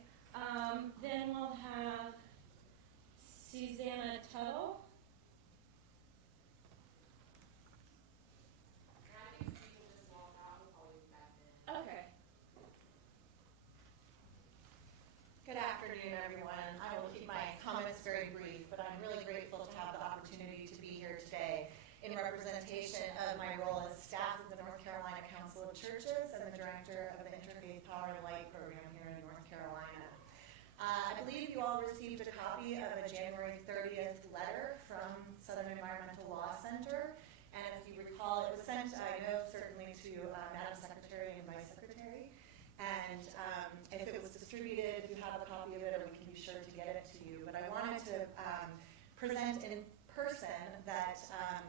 Then we'll have Susanna Tuttle. Okay. Good afternoon, everyone. I will keep my comments very brief, but I'm really grateful to have the opportunity to be here today in representation of my role as staff of the North Carolina Council of Churches and the director of the Interfaith Power and Light program here in North Carolina. I believe you all received a copy of a January 30th letter from Southern Environmental Law Center, and if you recall, it was sent, I know, certainly to Madam Secretary and Vice Secretary. And if it was distributed, you have a copy of it, and we can be sure to get it to you. But I wanted to present in person that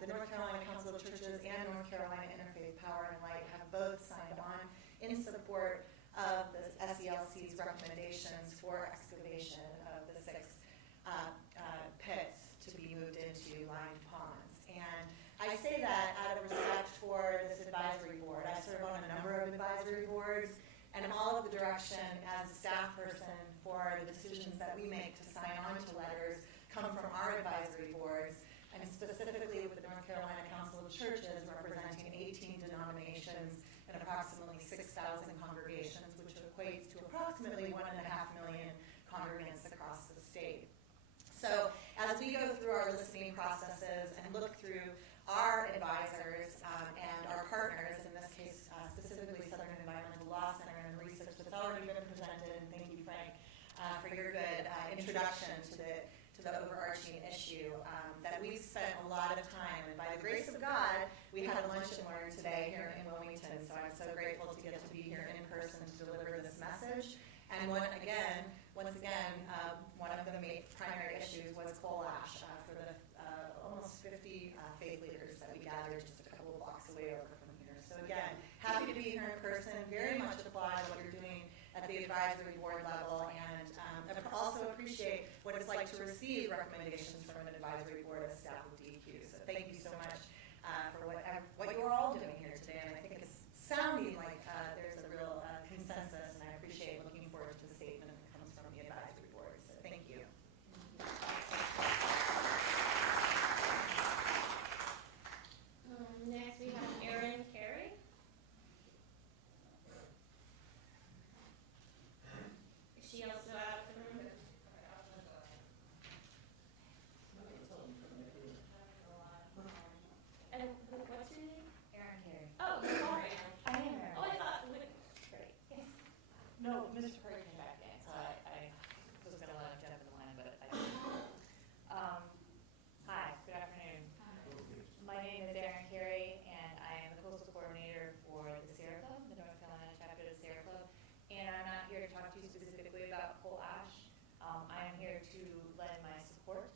the North Carolina Council of Churches and North Carolina Interfaith Power and Light have both signed on in support of the SELC's recommendations for excavation of the 6 pits to be moved into lined ponds. And I say that out of respect for this advisory board. I serve on a number of advisory boards, and all of the direction as a staff person for the decisions that we make to sign on to letters come from our advisory boards. I'm specifically with the North Carolina Council of Churches representing 18 denominations and approximately 6,000 congregations, which equates to approximately 1.5 million congregants across the state. So as we go through our listening processes and look through our advisors and our partners, in this case specifically Southern Environmental Law Center and the research that's already been presented, and thank you, Frank, for your good introduction to the overarching issue, that we've spent a lot of time, and by the grace of God, we had a lunch and learn today here in Wilmington, so I'm so grateful to get to be here in person to deliver this message. And once again, one of the primary issues was coal ash for the almost 50 faith leaders that we gathered just a couple of blocks away over from here. So again, happy to be here in person, very much applaud what you're doing at the advisory board level, and also appreciate what it's like to receive recommendations from an advisory board as staff of DEQ. So thank you so much for what you're all doing here today, and I think it's sounding like there's a real consensus, and I appreciate looking forward to the statement that comes from the advisory board. So thank you. Next we have Erin Carey. Is she also out of the room? And what's your name? Erin Carey. Oh, you are Erin. I am Erin. Oh, I thought, great. Yes. No, Mr. Perry came back in, so I was going to let him jump in the line, but I didn't. Hi, good afternoon. My name is Erin Carey, and I am the Coastal Coordinator for the Sierra Club, the North Carolina chapter of the Sierra Club. And I'm not here to talk to you specifically about coal ash. I am here to lend my support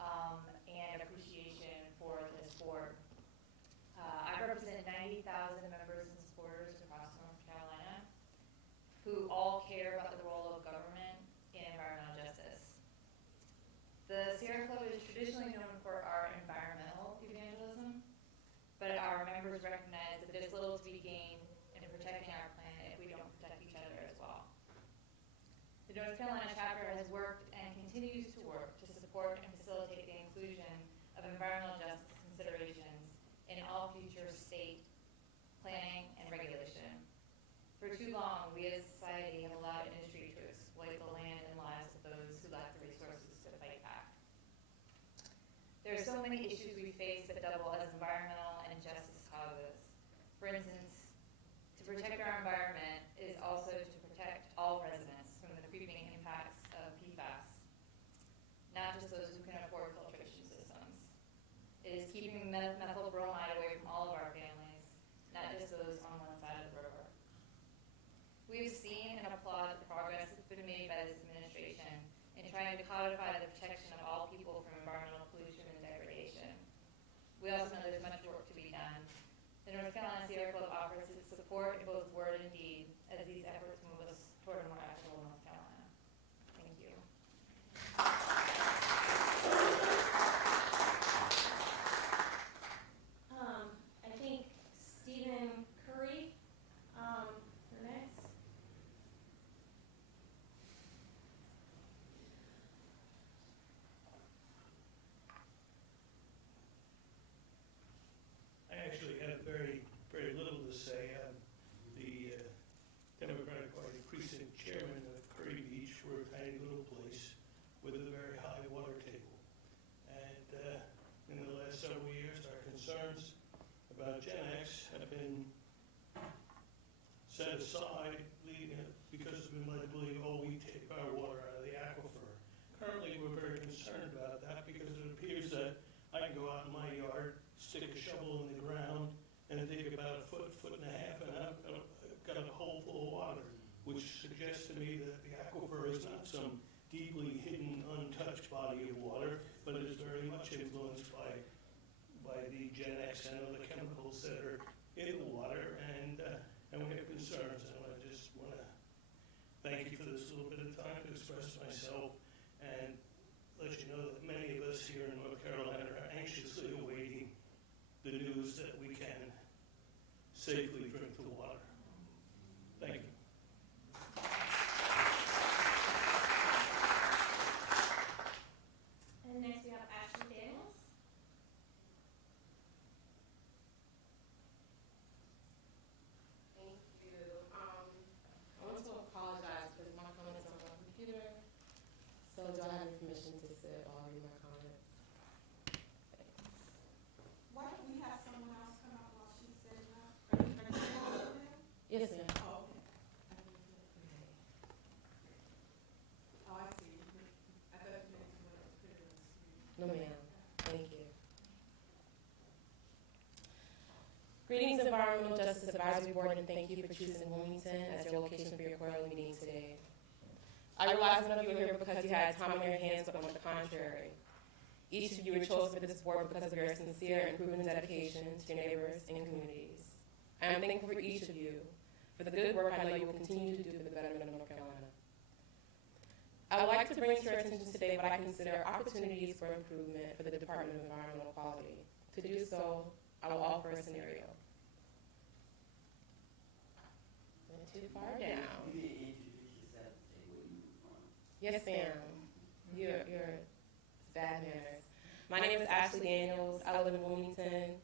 and appreciation for this board. I represent 90,000 members and supporters across North Carolina who all care about the role of government in environmental justice. The Sierra Club is traditionally known for our environmental evangelism, but our members recognize that there's little to be gained in protecting our planet if we don't protect each other as well. The North Carolina chapter has worked and continues to work to support and facilitate the inclusion of environmental justice considerations in all future state planning and regulation. For too long, we as a society have allowed industry to exploit the land and lives of those who lack the resources to fight back. There are so many issues we face that double as environmental and justice causes. For instance, to protect our environment is also to protect all residents from the creeping impacts of PFAS, not just those who can afford filtration systems. It is keeping methyl bromide away from all of our families, not just those on one side of the river. We've seen and applaud the progress that's been made by this administration in trying to codify the protection of all people from environmental pollution and degradation. We also know there's much work to be done. The North Carolina Sierra Club offers its support in both word and deed as these efforts move us toward a more equitable North Carolina. Thank you. I think Stephen Curry, the next. I actually have very little to say. I'm the Democratic Party precinct chairman of Curry Beach. We're a tiny little place with a very high water table. And in the last several years, our concerns about Gen X have been set aside because we've been led to believe, oh, we take our water out of the aquifer. Currently, we're very concerned about that because it appears that I can go out in my yard, stick a shovel in the ground, and dig about a foot and a half, and I've got a hole full of water, which suggests to me that the aquifer is not some deeply hidden, untouched body of water, but is very much influenced by the Gen X and other chemicals that are in the water, and we have concerns. And I just want to thank you for this little bit of time to express myself and let you know that many of us here in North Carolina are anxiously awaiting the news that we can safely drink the water. Thank you. And next we have Ashley Daniels. permission to sit while I read my comments. Why don't we have someone else come up while she's setting up? Are you doing it? Yes, ma'am. Oh, okay. Oh, I see. I thought you meant someone else put it on the screen. No, ma'am. Thank you. Greetings, Environmental Justice Advisory Board, and thank you for choosing Wilmington as your location for your quarterly meeting today. I realize none of you are here because you had time on your hands, but on the contrary. Each of you were chosen for this board because of your sincere and proven dedication to your neighbors and communities. I am thankful for each of you for the good work I know you will continue to do for the betterment of North Carolina. I would like to bring to your attention today what I consider opportunities for improvement for the Department of Environmental Quality. To do so, I will offer a scenario. Not too far down. Yes, ma'am. You're bad manners. My name is Ashley Daniels. I live in Wilmington.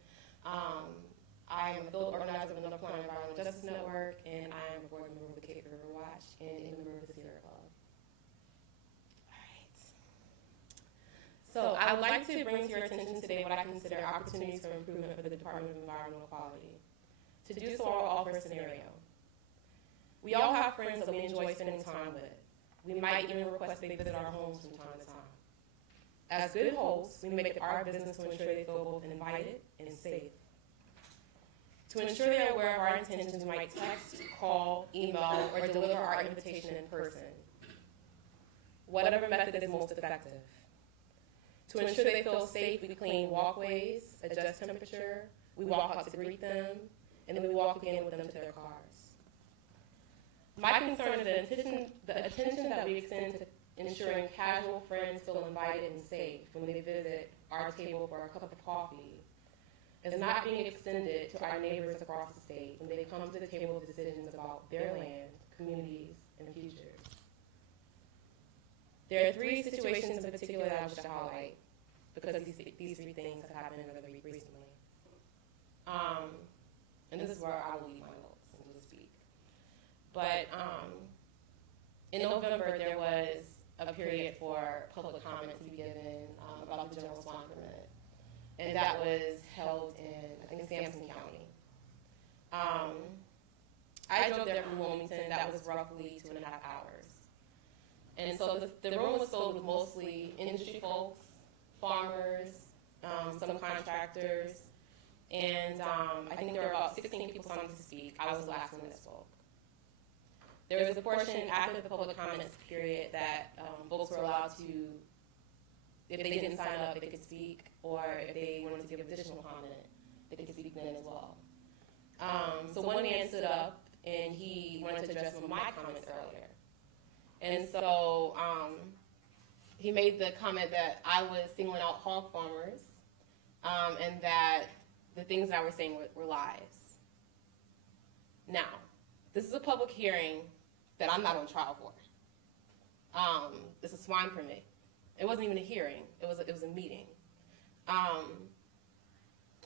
I am a field organizer of the North Carolina Environmental Justice Network, and I am a board member of the Cape River Watch and a member of the Sierra Club. All right. So I would like to bring to your attention today what I consider opportunities for improvement for the Department of Environmental Quality. To do so, I'll offer a scenario. We all have friends that we enjoy spending time with. We might even request they visit our homes from time to time. As good hosts, we make it our business to ensure they feel both invited and safe. To ensure they are aware of our intentions, we might text, call, email, or deliver our invitation in person. Whatever method is most effective. To ensure they feel safe, we clean walkways, adjust temperature, we walk out to greet them, and then we walk again with them to their cars. My concern is the attention that we extend to ensuring casual friends feel invited and safe when they visit our table for a cup of coffee is not being extended to our neighbors across the state when they come to the table with decisions about their land, communities, and futures. There are three situations in particular that I wish to highlight because these three things have happened recently. And this is where I will leave my notes and just speak. But in November, there was a period for public comment to be given about the general swine permit. And that was held in, I think, Sampson County. I drove there from Wilmington. That was roughly 2.5 hours. And so the room was filled with mostly industry folks, farmers, some contractors, and I think there were about 16 people signed to speak. I was the last one that spoke. There was a portion after the public comments period that folks were allowed to, if they didn't sign up, they could speak, or if they wanted to give additional comment, they could speak then as well. So one man stood up, and he wanted to address some of my comments earlier. And so he made the comment that I was singling out hog farmers, and that the things I was saying were lies. Now, this is a public hearing that I'm not on trial for. This is a swine permit. It wasn't even a hearing. It was a meeting.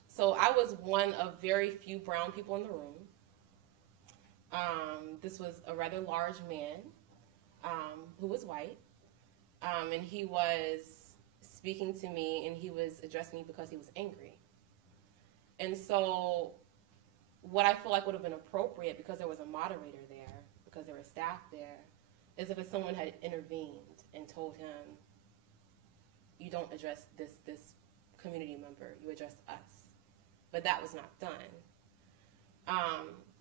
So I was one of very few brown people in the room. This was a rather large man who was white, and he was speaking to me, and he was addressing me because he was angry. And so what I feel like would have been appropriate, because there was a moderator there, because there was staff there, is if someone had intervened and told him, you don't address this community member, you address us. But that was not done.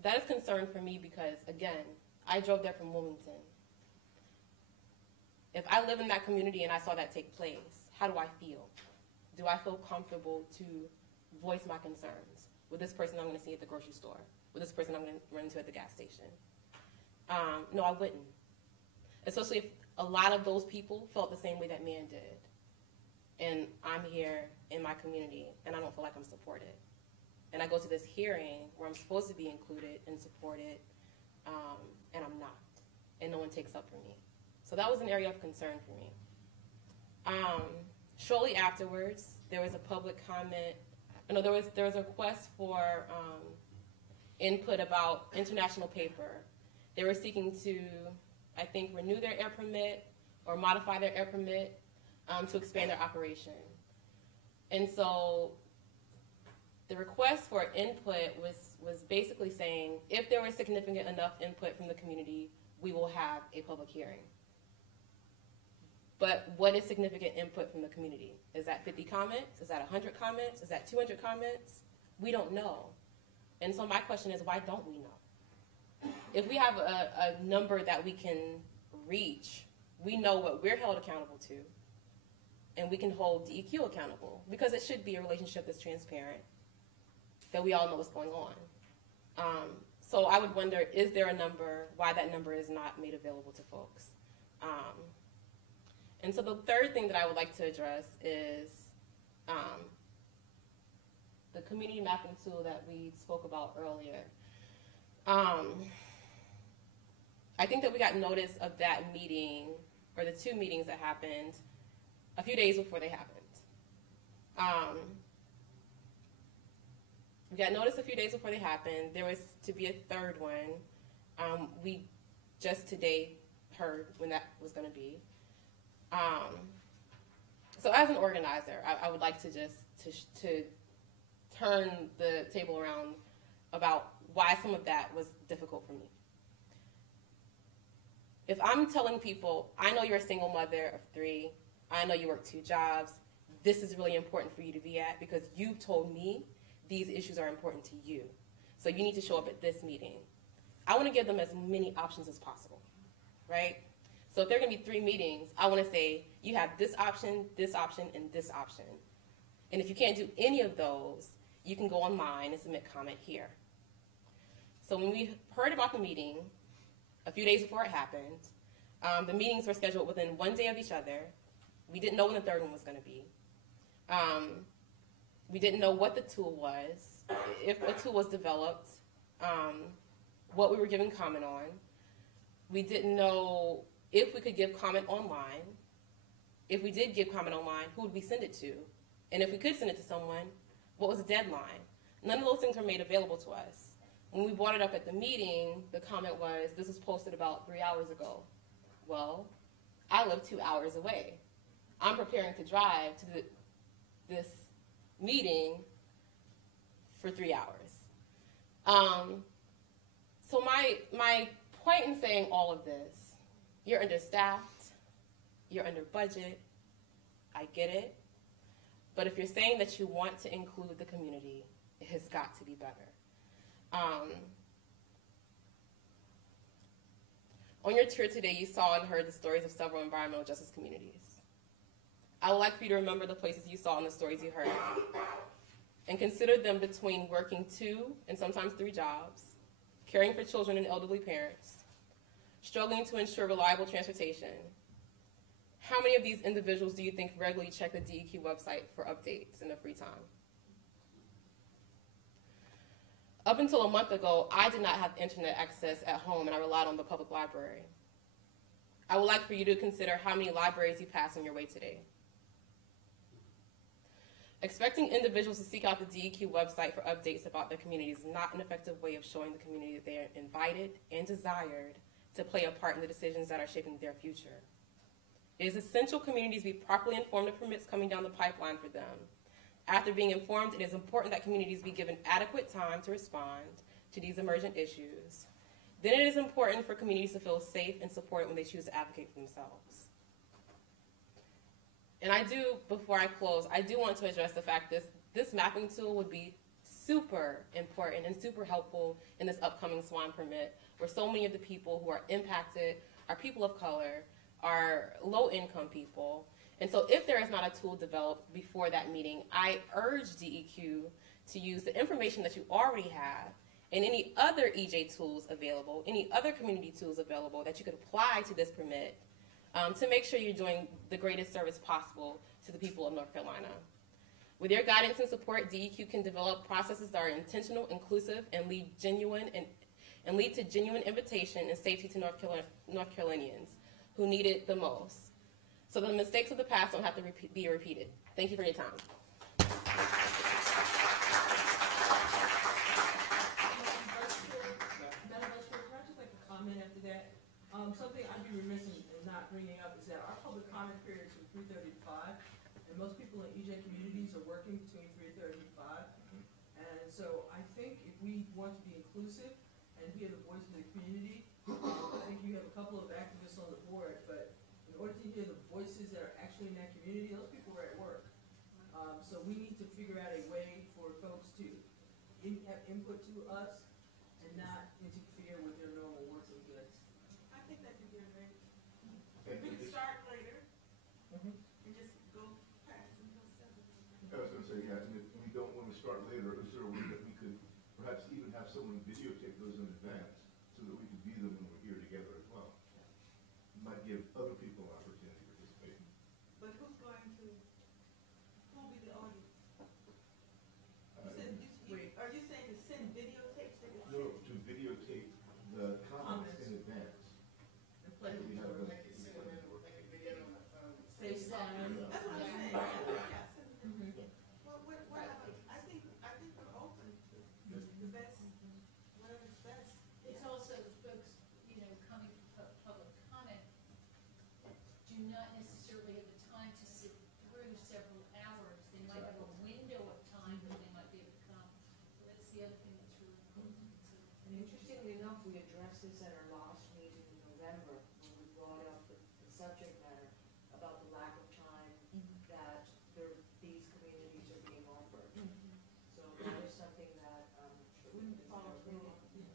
That is concern for me because, again, I drove there from Wilmington. If I live in that community and I saw that take place, how do I feel? Do I feel comfortable to voice my concerns with this person I'm going to see at the grocery store, with this person I'm going to run into at the gas station? No, I wouldn't. Especially if a lot of those people felt the same way that man did. And I'm here in my community, and I don't feel like I'm supported. And I go to this hearing where I'm supposed to be included and supported, and I'm not. And no one takes up for me. So that was an area of concern for me. Shortly afterwards, there was a public comment. No, there was a request for input about International Paper. They were seeking to, I think, renew their air permit or modify their air permit. to expand their operation. And so the request for input was basically saying, if there was significant enough input from the community, we will have a public hearing. But what is significant input from the community? Is that 50 comments? Is that 100 comments? Is that 200 comments? We don't know. And so my question is, why don't we know? If we have a number that we can reach, we know what we're held accountable to, and we can hold DEQ accountable, because it should be a relationship that's transparent, that we all know what's going on. So I would wonder, is there a number, why that number is not made available to folks? And so the third thing that I would like to address is the community mapping tool that we spoke about earlier. I think that we got notice of that meeting, or the two meetings that happened, a few days before they happened. We got notice a few days before they happened. There was to be a third one. We just today heard when that was going to be. So as an organizer, I would like to just to turn the table around about why some of that was difficult for me. If I'm telling people, I know you're a single mother of 3, I know you work 2 jobs, this is really important for you to be at because you've told me these issues are important to you. So you need to show up at this meeting. I want to give them as many options as possible, right? So if there are going to be 3 meetings, I want to say, you have this option, and this option. And if you can't do any of those, you can go online and submit comment here. So when we heard about the meeting, a few days before it happened, the meetings were scheduled within 1 day of each other. We didn't know when the third one was going to be. We didn't know what the tool was, if a tool was developed, what we were giving comment on. We didn't know if we could give comment online. If we did give comment online, who would we send it to? And if we could send it to someone, what was the deadline? None of those things were made available to us. When we brought it up at the meeting, the comment was, this was posted about 3 hours ago. Well, I live 2 hours away. I'm preparing to drive to this meeting for 3 hours. So my point in saying all of this, you're understaffed, you're under budget, I get it, but if you're saying that you want to include the community, it has got to be better. On your tour today, you saw and heard the stories of several environmental justice communities. I would like for you to remember the places you saw and the stories you heard, and consider them between working 2 and sometimes 3 jobs, caring for children and elderly parents, struggling to ensure reliable transportation. How many of these individuals do you think regularly check the DEQ website for updates in their free time? Up until a month ago, I did not have internet access at home, and I relied on the public library. I would like for you to consider how many libraries you pass on your way today. Expecting individuals to seek out the DEQ website for updates about their community is not an effective way of showing the community that they are invited and desired to play a part in the decisions that are shaping their future. It is essential communities be properly informed of permits coming down the pipeline for them. After being informed, it is important that communities be given adequate time to respond to these emergent issues. Then it is important for communities to feel safe and supported when they choose to advocate for themselves. And I do, before I close, I do want to address the fact that this mapping tool would be super important and super helpful in this upcoming swine permit, where so many of the people who are impacted are people of color, are low-income people. And so if there is not a tool developed before that meeting, I urge DEQ to use the information that you already have and any other EJ tools available, any other community tools available that you could apply to this permit to make sure you're doing the greatest service possible to the people of North Carolina. With your guidance and support, DEQ can develop processes that are intentional, inclusive, and lead to genuine invitation and safety to North Carolinians who need it the most, so the mistakes of the past don't have to be repeated. Thank you for your time. Comment after that. Something I'd be remiss in not bringing up is that our public comment periods from 3:30 to 5. and most people in EJ communities are working between 3:30 and 5. And so I think if we want to be inclusive and hear the voice of the community, I think you have a couple of activists on the board, but in order to hear the voices that are actually in that community, those people are at work. So we need to figure out a way for folks to have input to us and not interfere with their normal working goods. I think that could be a great, we can start later and just go past until 7. I was gonna say, yeah, and if we don't want to start later, is there a way that we could perhaps even have someone videotape those in advance so that we could view them when we're here together as well? Might give other people an opportunity to participate. But who's going to, who will be the audience? Are you saying to send videotapes that it's No, to videotape the comments in advance. And play with We have them. a- FaceTime. That's what I'm saying. Yeah, send it. Well, I think we're open to the best, whatever's best. It's also folks, you know, coming from public comment do not necessarily have the time to sit through several hours. They might have a window of time where they might be able to come. So that's the other thing that's really important. And interestingly enough, we addressed this at our last meeting in November, when we brought up the subject matter about the lack of time that these communities are being offered. So that is something that,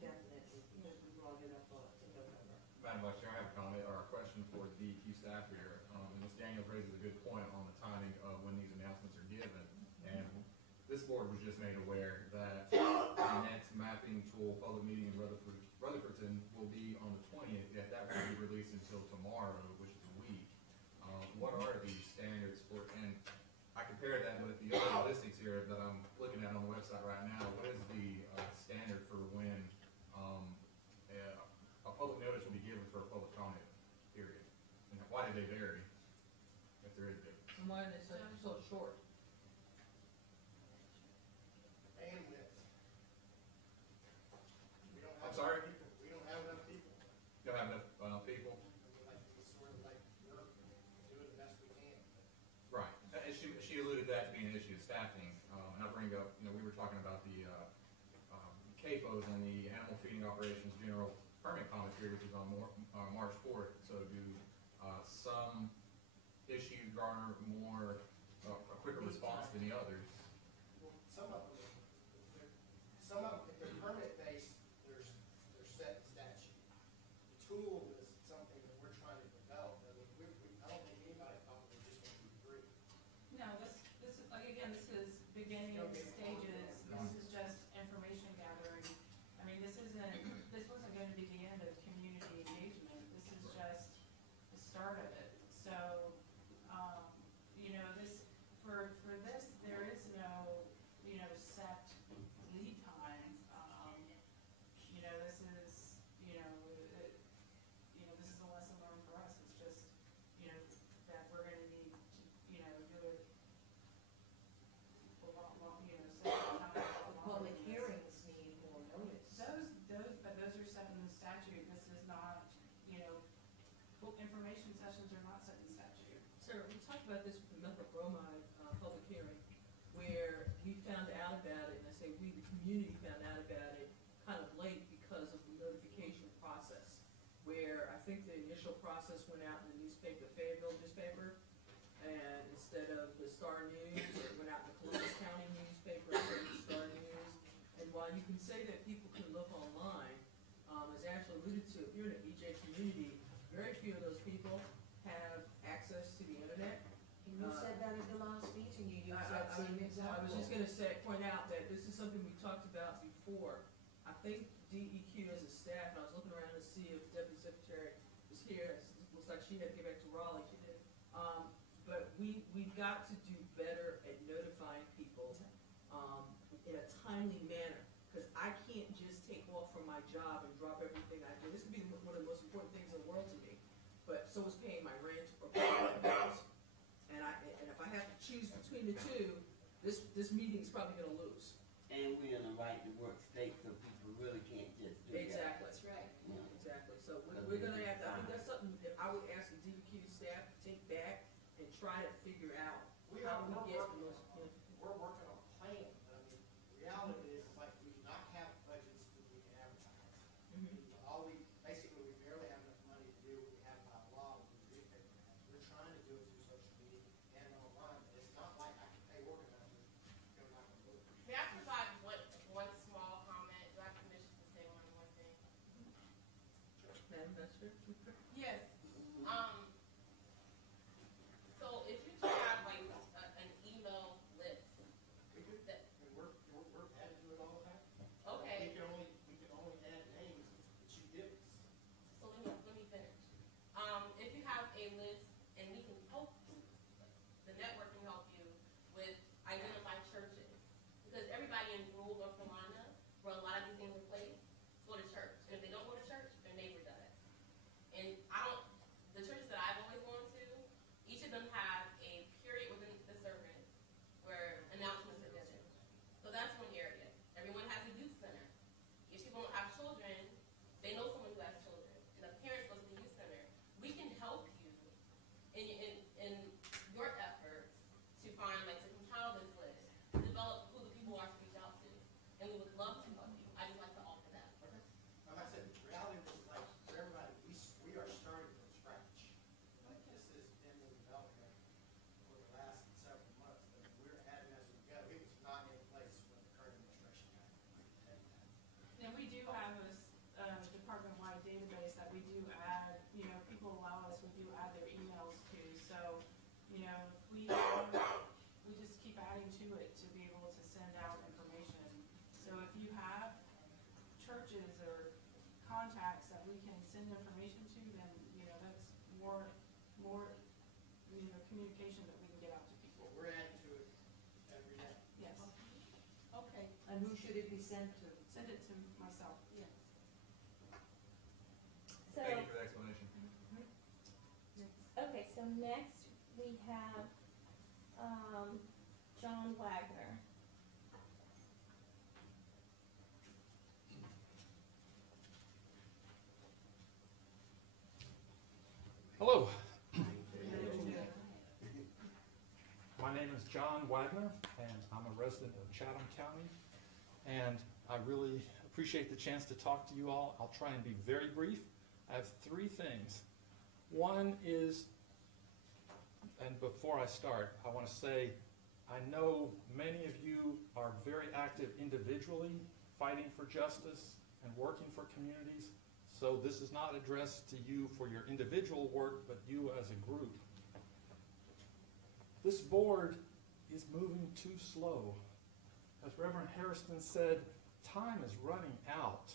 definitely, because we brought it up in November. Madam Vice Chair, I have a comment or a question for the DEQ staff here. Ms. Daniels raises a good point on the timing of when these announcements are given. And this board was just made aware that the next mapping tool public meeting in Rutherfordton will be on the 20th, yet that will be released until tomorrow, which is a week. What are the standards for, and I compare that with the other listings here that I'm looking at on the website right now. What is the standard for when a public notice will be given for a public comment period? And why do they vary, if there is a difference? And why are they so short? I'm sorry? We don't have enough people. Don't have enough people? It's sort of like work, do it the best we can. Right. And she alluded that to being an issue of staffing. And I'll bring up, we were talking about the CAFOs and the Animal Feeding Operations General Permit Comment Period, which is on March 4th. So do some issues garner more, a quicker response than the others? Well, some of them, if they're permit based, they're set in statute. The tool is something that we're trying to develop. I mean, I don't think anybody thought we were just going to be free. No, this is, again, this is beginning stages, this is just information gathering. I mean, this wasn't going to be the end of community engagement, this is just the start of it. So, for this, there is no, set lead time. This is, this is a lesson learned for us, it's just, that we're gonna need to, do it a lot, several times. Public hearings need more notice. Those are set in the statute, this is not, information sessions are not set in statute. Sir, we talked about this with the methylbromide public hearing, where we found out about it, and I say we, the community, found out about it kind of late because of the notification process, where I think the initial process went out in the newspaper, the Fayetteville newspaper, and instead of the Star News, it went out in the Columbus County newspaper, instead of the Star News. And while you can say that people can look online, as Ashley alluded to, if you're in an EJ community, very few of those people have access to the internet. You said that at the last meeting, you used that same example. I was just gonna point out that this is something we talked about before. I think DEQ as a staff, and I was looking around to see if the Deputy Secretary was here, it looks like she had to get back to Raleigh, she did. But we've got to do better at notifying people, in a timely manner. Cause I can't just take off from my job and drop everything I do. This could be one of the most important things in the world to me, but so is paying my rent or paying my bills. And if I have to choose between the two, this meeting's probably gonna lose. And we're in a right to work state, so people really can't just do that. Exactly. That's right. Yeah. Exactly. So we're gonna have to, I think that's something that I would ask the DEQ staff to take back and try to figure out how know we're working on a plan, but I mean, the reality is like we do not have budgets that we can advertise. Basically, we barely have enough money to do what we have by law with the newspaper ads. We're trying to do it through social media and online, but it's not like I can pay organizers to go knock on doors. May I provide one small comment? Do I have permission to say one more thing? Madam Minister? Yes. So if you just have like an email list. We do that. We're adding to it all the time. Okay. We can only add names that you give us. So let me finish. If you have a list, and we can help you, the network can help you with identifying churches, because everybody in rural North Carolina, where a lot of these things are placed, go to church. And if they don't go to church, their neighbor does. And the churches that I've always gone to, each of them have a period within the service where announcements are given. So that's one area. Everyone has a youth center. If people don't have children, they know someone who has children. And the parents go to the youth center. We can help you in your efforts to find, like, to compile this list, to develop who the people are to reach out to. And we would love to help you. I just like to offer that. Okay. Like I said, the reality is like for everybody, we are starting from scratch. Like this has been in development for the last several months, but we're adding as we go. It was not in place when the current administration got it. And we do have a department-wide database that we do add, people allow us, we do add their emails to. So, we just keep adding to it to be able to send out information. So if you have churches or contacts that we can send information to, then, that's more communication that we can get out to people. We're adding to it every day. Yes. Okay, and who should it be sent to? Send it to myself. So, Thank you for the explanation. okay, so next we have John Wagner. Hello. My name is John Wagner, and I'm a resident of Chatham County, and I really appreciate the chance to talk to you all. I'll try and be very brief. I have three things. One is, and before I start, I want to say I know many of you are very active individually, fighting for justice and working for communities. So this is not addressed to you for your individual work, but you as a group. This board is moving too slow. As Reverend Harrison said, time is running out.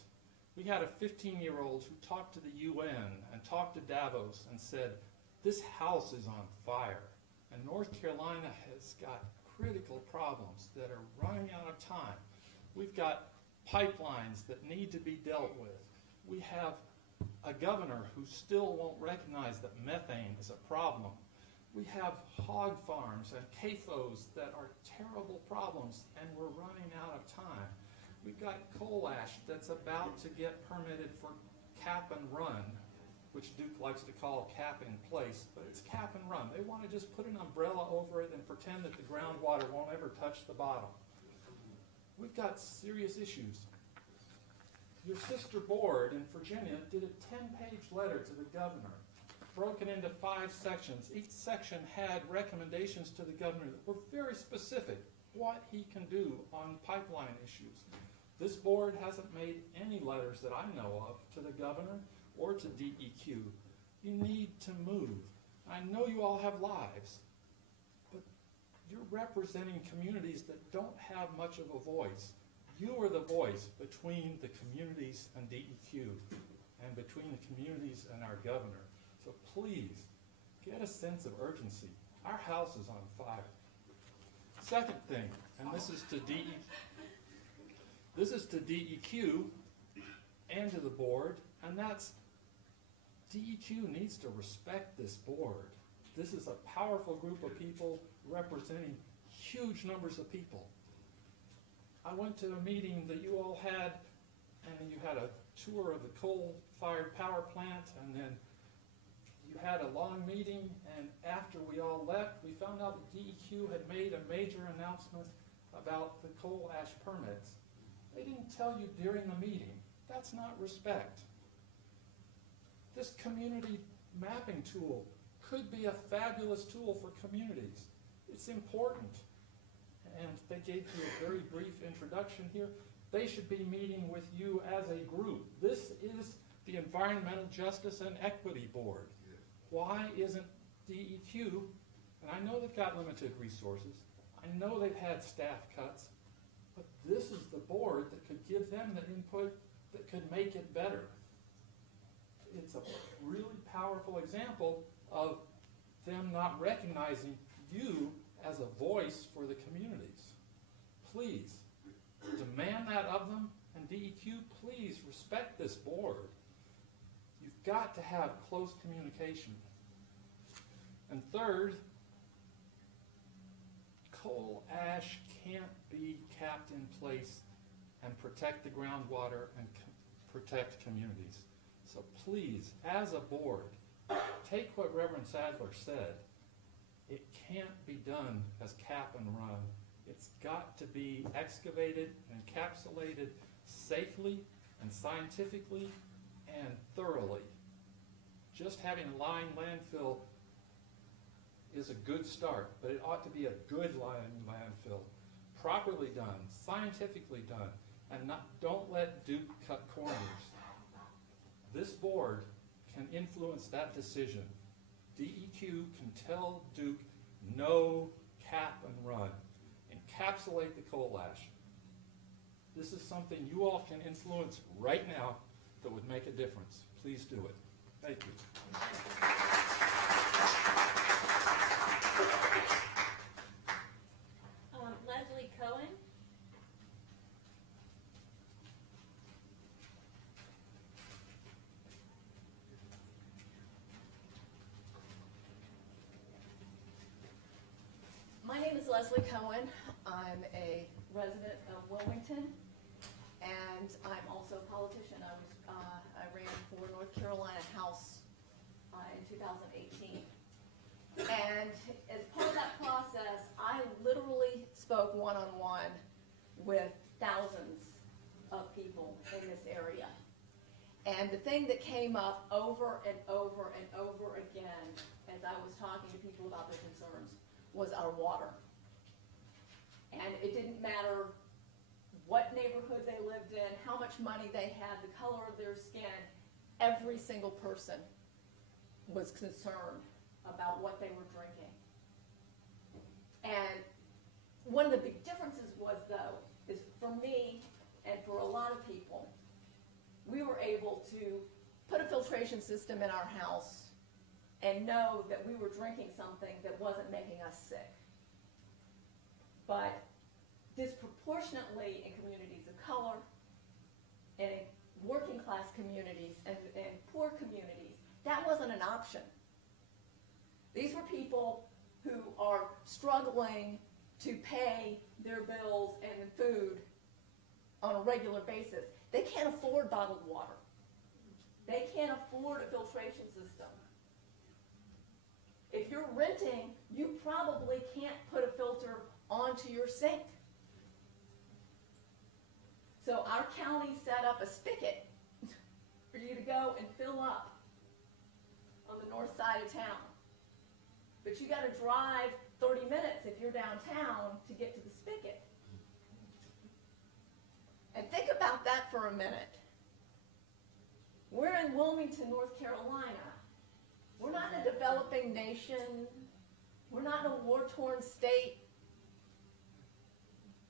We had a 15-year-old who talked to the UN and talked to Davos and said, this house is on fire. And North Carolina has got critical problems that are running out of time. We've got pipelines that need to be dealt with. We have a governor who still won't recognize that methane is a problem. We have hog farms and CAFOs that are terrible problems, and we're running out of time. We've got coal ash that's about to get permitted for cap and run, which Duke likes to call cap in place, but it's cap and run. They want to just put an umbrella over it and pretend that the groundwater won't ever touch the bottom. We've got serious issues. Your sister board in Virginia did a 10-page letter to the governor, broken into 5 sections. Each section had recommendations to the governor that were very specific, what he can do on pipeline issues. This board hasn't made any letters that I know of to the governor or to DEQ. You need to move. I know you all have lives, but you're representing communities that don't have much of a voice. You are the voice between the communities and DEQ and between the communities and our governor. So please, get a sense of urgency. Our house is on fire. Second thing, and this is to DEQ and to the board, and that's DEQ needs to respect this board. This is a powerful group of people representing huge numbers of people. I went to a meeting that you all had, and you had a tour of the coal-fired power plant, and then you had a long meeting, and after we all left, we found out the DEQ had made a major announcement about the coal ash permits. They didn't tell you during the meeting. That's not respect. This community mapping tool could be a fabulous tool for communities. It's important. And they gave you a very brief introduction here. They should be meeting with you as a group. This is the Environmental Justice and Equity Board. Why isn't DEQ, and I know they've got limited resources, I know they've had staff cuts, but this is the board that could give them the input that could make it better. It's a really powerful example of them not recognizing you as a voice for the communities. Please, demand that of them, and DEQ, please respect this board. You've got to have close communication. And third, coal ash can't be capped in place and protect the groundwater and protect communities. So please, as a board, take what Reverend Sadler said. It can't be done as cap and run. It's got to be excavated and encapsulated safely and scientifically and thoroughly. Just having a lined landfill is a good start, but it ought to be a good lined landfill, properly done, scientifically done, and don't let Duke cut corners. This board can influence that decision. DEQ can tell Duke, no, cap and run. Encapsulate the coal ash. This is something you all can influence right now that would make a difference. Please do it. Thank you. Leslie Cohen. My name is Leslie Cohen. I'm a resident of Wilmington, and I'm also a politician. I ran for North Carolina House in 2018. And as part of that process, I literally spoke one-on-one with thousands of people in this area. And the thing that came up over and over and over again as I was talking to people about their concerns was our water. And it didn't matter what neighborhood they lived in, how much money they had, the color of their skin, every single person was concerned about what they were drinking. And one of the big differences was, though, is for me and for a lot of people, we were able to put a filtration system in our house and know that we were drinking something that wasn't making us sick. But disproportionately in communities of color and in working class communities and poor communities, that wasn't an option. These were people who are struggling to pay their bills and food on a regular basis. They can't afford bottled water. They can't afford a filtration system. If you're renting, you probably can't put a filter onto your sink. So our county set up a spigot for you to go and fill up on the north side of town. But you got to drive 30 minutes if you're downtown to get to the spigot. And think about that for a minute. We're in Wilmington, North Carolina. We're not in a developing nation. We're not in a war-torn state.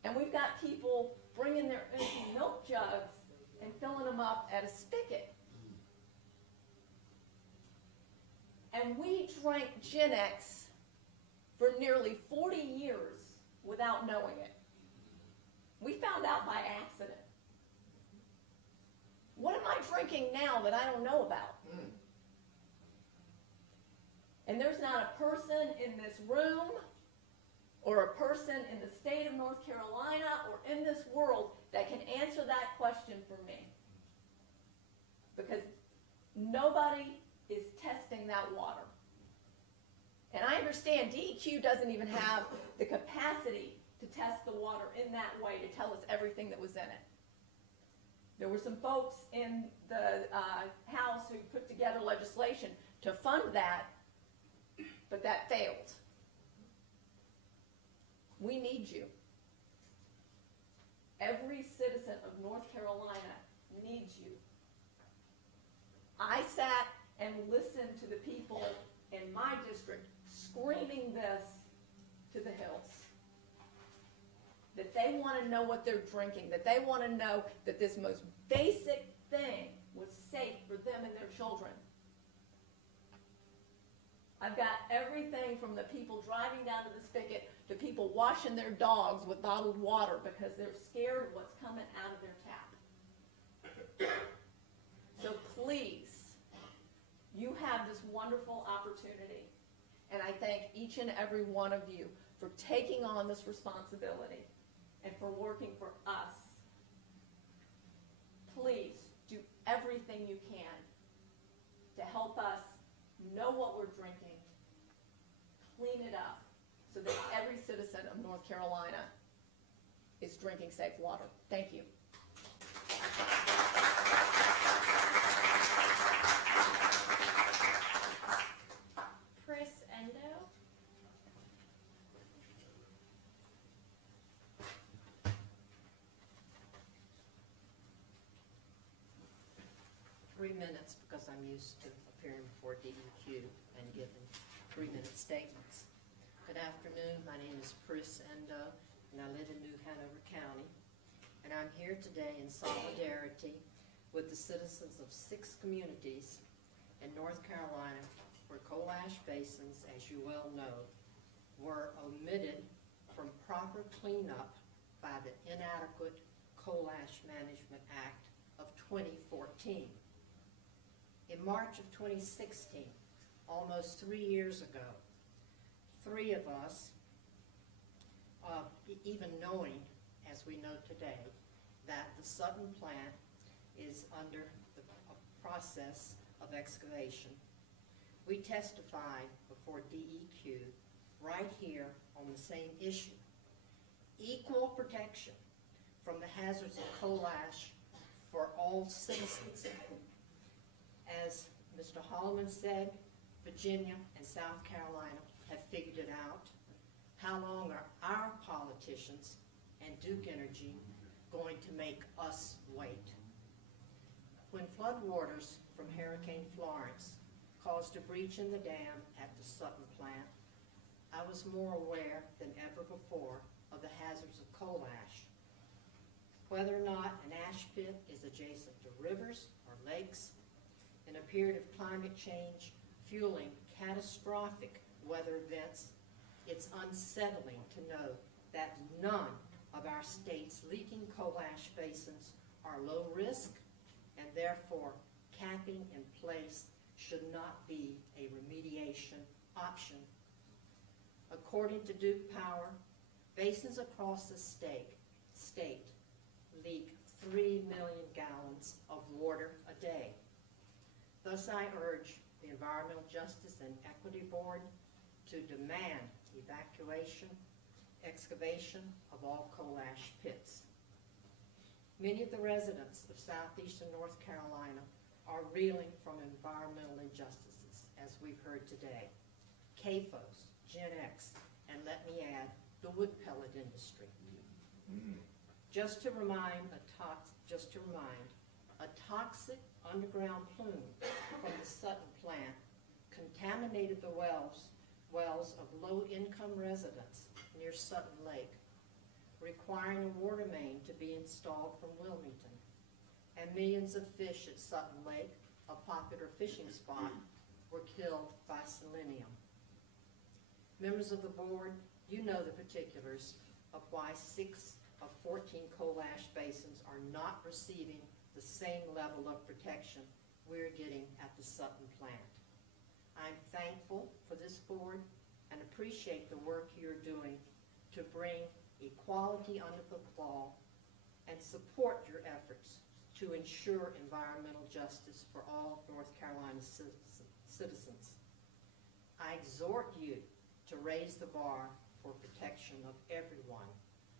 And we've got people bringing their empty milk jugs and filling them up at a spigot. And we drank Gen X for nearly 40 years without knowing it. We found out by accident. What am I drinking now that I don't know about? And there's not a person in this room or a person in the state of North Carolina or in this world that can answer that question for me. Because nobody is testing that water. And I understand DEQ doesn't even have the capacity to test the water in that way to tell us everything that was in it. There were some folks in the House who put together legislation to fund that, but that failed. We need you. Every citizen of North Carolina needs you. I sat and listened to the people in my district screaming this to the hills. That they want to know what they're drinking, that they want to know that this most basic thing was safe for them and their children. I've got everything from the people driving down to the spigot to people washing their dogs with bottled water because they're scared of what's coming out of their tap. So please, you have this wonderful opportunity, and I thank each and every one of you for taking on this responsibility and for working for us. Please do everything you can to help us know what we're drinking, clean it up, so that every citizen of North Carolina is drinking safe water. Thank you. Chris Endo. 3 minutes because I'm used to appearing before DEQ and giving 3-minute statements. Good afternoon, my name is Chris Endo, and I live in New Hanover County. And I'm here today in solidarity with the citizens of 6 communities in North Carolina where coal ash basins, as you well know, were omitted from proper cleanup by the inadequate Coal Ash Management Act of 2014. In March of 2016, almost 3 years ago, 3 of us, even knowing, as we know today, that the Sutton plant is under the process of excavation, we testified before DEQ right here on the same issue. Equal protection from the hazards of coal ash for all citizens. As Mr. Holland said, Virginia and South Carolina have figured it out. How long are our politicians and Duke Energy going to make us wait? When floodwaters from Hurricane Florence caused a breach in the dam at the Sutton plant, I was more aware than ever before of the hazards of coal ash. Whether or not an ash pit is adjacent to rivers or lakes, in a period of climate change fueling catastrophic weather events, it's unsettling to know that none of our state's leaking coal ash basins are low risk, and therefore capping in place should not be a remediation option. According to Duke Power, basins across the state leak 3 million gallons of water a day. Thus, I urge the Environmental Justice and Equity Board to demand evacuation, excavation of all coal ash pits. Many of the residents of southeastern North Carolina are reeling from environmental injustices, as we've heard today. CAFOs, Gen X, and let me add, the wood pellet industry. Just to remind, a toxic underground plume from the Sutton plant contaminated the wells of low-income residents near Sutton Lake, requiring a water main to be installed from Wilmington. And millions of fish at Sutton Lake, a popular fishing spot, were killed by selenium. Members of the board, you know the particulars of why 6 of 14 coal ash basins are not receiving the same level of protection we're getting at the Sutton plant. I'm thankful for this board and appreciate the work you're doing to bring equality under the law and support your efforts to ensure environmental justice for all North Carolina citizens. I exhort you to raise the bar for protection of everyone,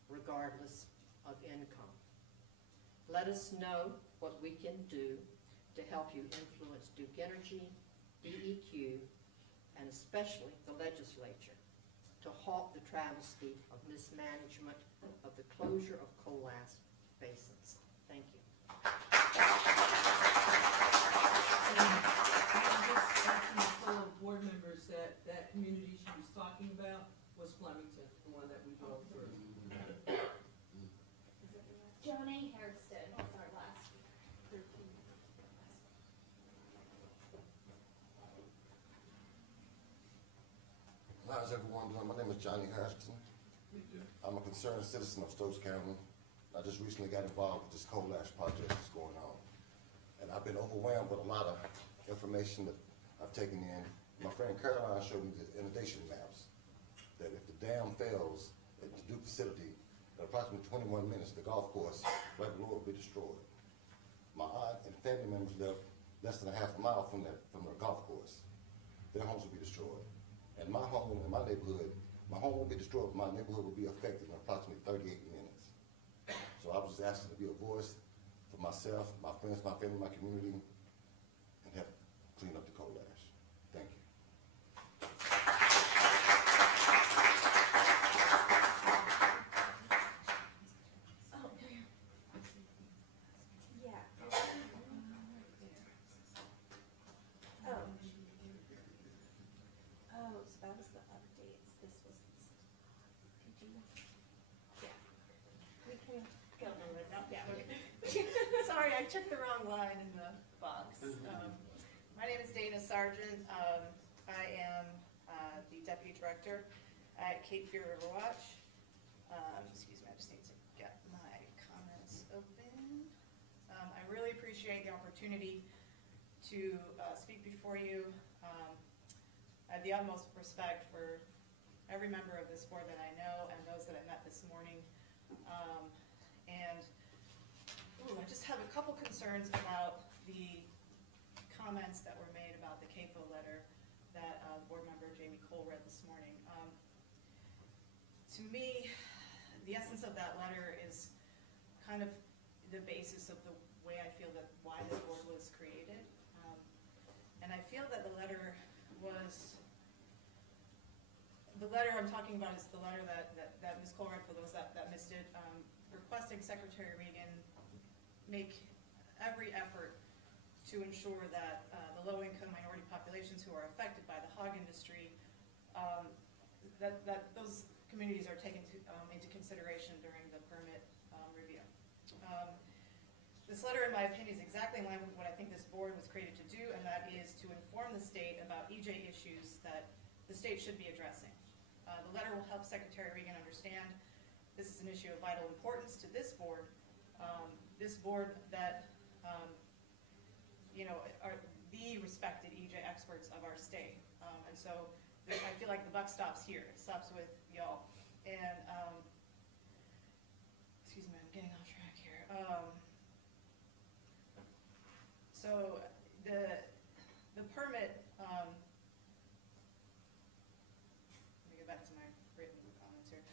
regardless of income. Let us know what we can do to help you influence Duke Energy, DEQ, and especially the legislature to halt the travesty of mismanagement of the closure of coal ash basins. Thank you. Fellow board members, that community she was talking about was Flemington, the one that we drove through. Johnny Hairston was our last speaker. How's everyone doing? My name is Johnny Hairston. I'm a concerned citizen of Stokes County. I just recently got involved with this coal ash project that's going on. And I've been overwhelmed with a lot of information that I've taken in. My friend Caroline showed me the inundation maps, that if the dam fails at the Duke facility, in approximately 21 minutes, the golf course right below will be destroyed. My aunt and family members live less than a half a mile from the golf course. Their homes will be destroyed. And my home in my neighborhood, my home won't be destroyed, but my neighborhood will be affected in approximately 38 minutes. So I was just asking to be a voice for myself, my friends, my family, my community, and help clean up the coal ash. Thank you. So that was the updates. This was, did you? Yeah. We can go over it now. Yeah, okay. Sorry, I checked the wrong line in the box. My name is Dana Sargent. I am the Deputy Director at Cape Fear River Watch. Excuse me, I just need to get my comments open. I really appreciate the opportunity to speak before you. I have the utmost respect for every member of this board that I know and those that I met this morning. I just have a couple concerns about the comments that were made about the CAFO letter that board member Jamie Cole read this morning. To me, the essence of that letter is kind of the basis of the way I feel that why this board was created. And I feel that the letter I'm talking about is the letter that Ms. Cole read, for those that missed it, requesting Secretary Regan make every effort to ensure that the low-income minority populations who are affected by the hog industry, that those communities are taken into consideration during the permit review. This letter, in my opinion, is exactly in line with what I think this board was created to do, and that is to inform the state about EJ issues that the state should be addressing. The letter will help Secretary Regan understand this is an issue of vital importance to this board that are the respected EJ experts of our state. And so I feel like the buck stops here. It stops with y'all. And excuse me, I'm getting off track here. So the permit, let me get back to my written comments here.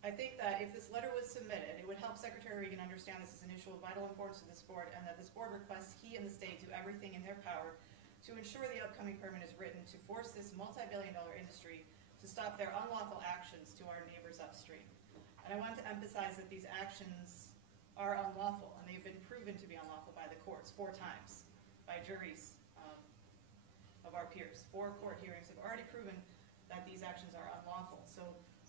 I think that if this letter was submitted, it would help Secretary Regan understand this is an issue of vital importance to this board, and that this board requests he and the state do everything in their power to ensure the upcoming permit is written to force this multi-billion-dollar industry to stop their unlawful actions to our neighbors upstream. And I want to emphasize that these actions are unlawful, and they've been proven to be unlawful by the courts 4 times, by juries of our peers. 4 court hearings have already proven that these actions are unlawful. So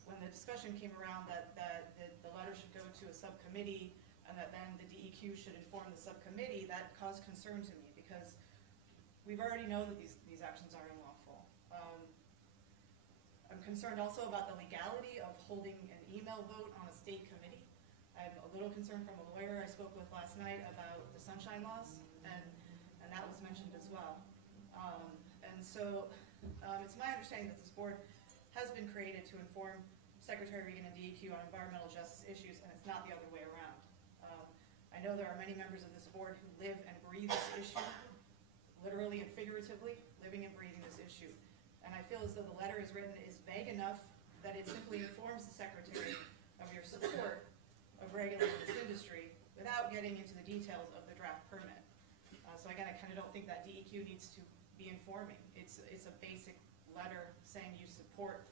when the discussion came around that the letter should go to a subcommittee and that then the DEQ should inform the subcommittee, that caused concern to me because we've already know that these actions are unlawful. I'm concerned also about the legality of holding an email vote on a state committee. I'm a little concerned from a lawyer I spoke with last night about the sunshine laws, and that was mentioned as well. And so it's my understanding that this board has been created to inform Secretary Regan and DEQ on environmental justice issues, and it's not the other way around. I I know there are many members of this board who live and breathe this issue, literally and figuratively, living and breathing this issue. And I feel as though the letter is written is vague enough that it simply informs the Secretary of your support of regulating this industry without getting into the details of the draft permit. So again, I kind of don't think that DEQ needs to be informing. It's a basic letter saying you support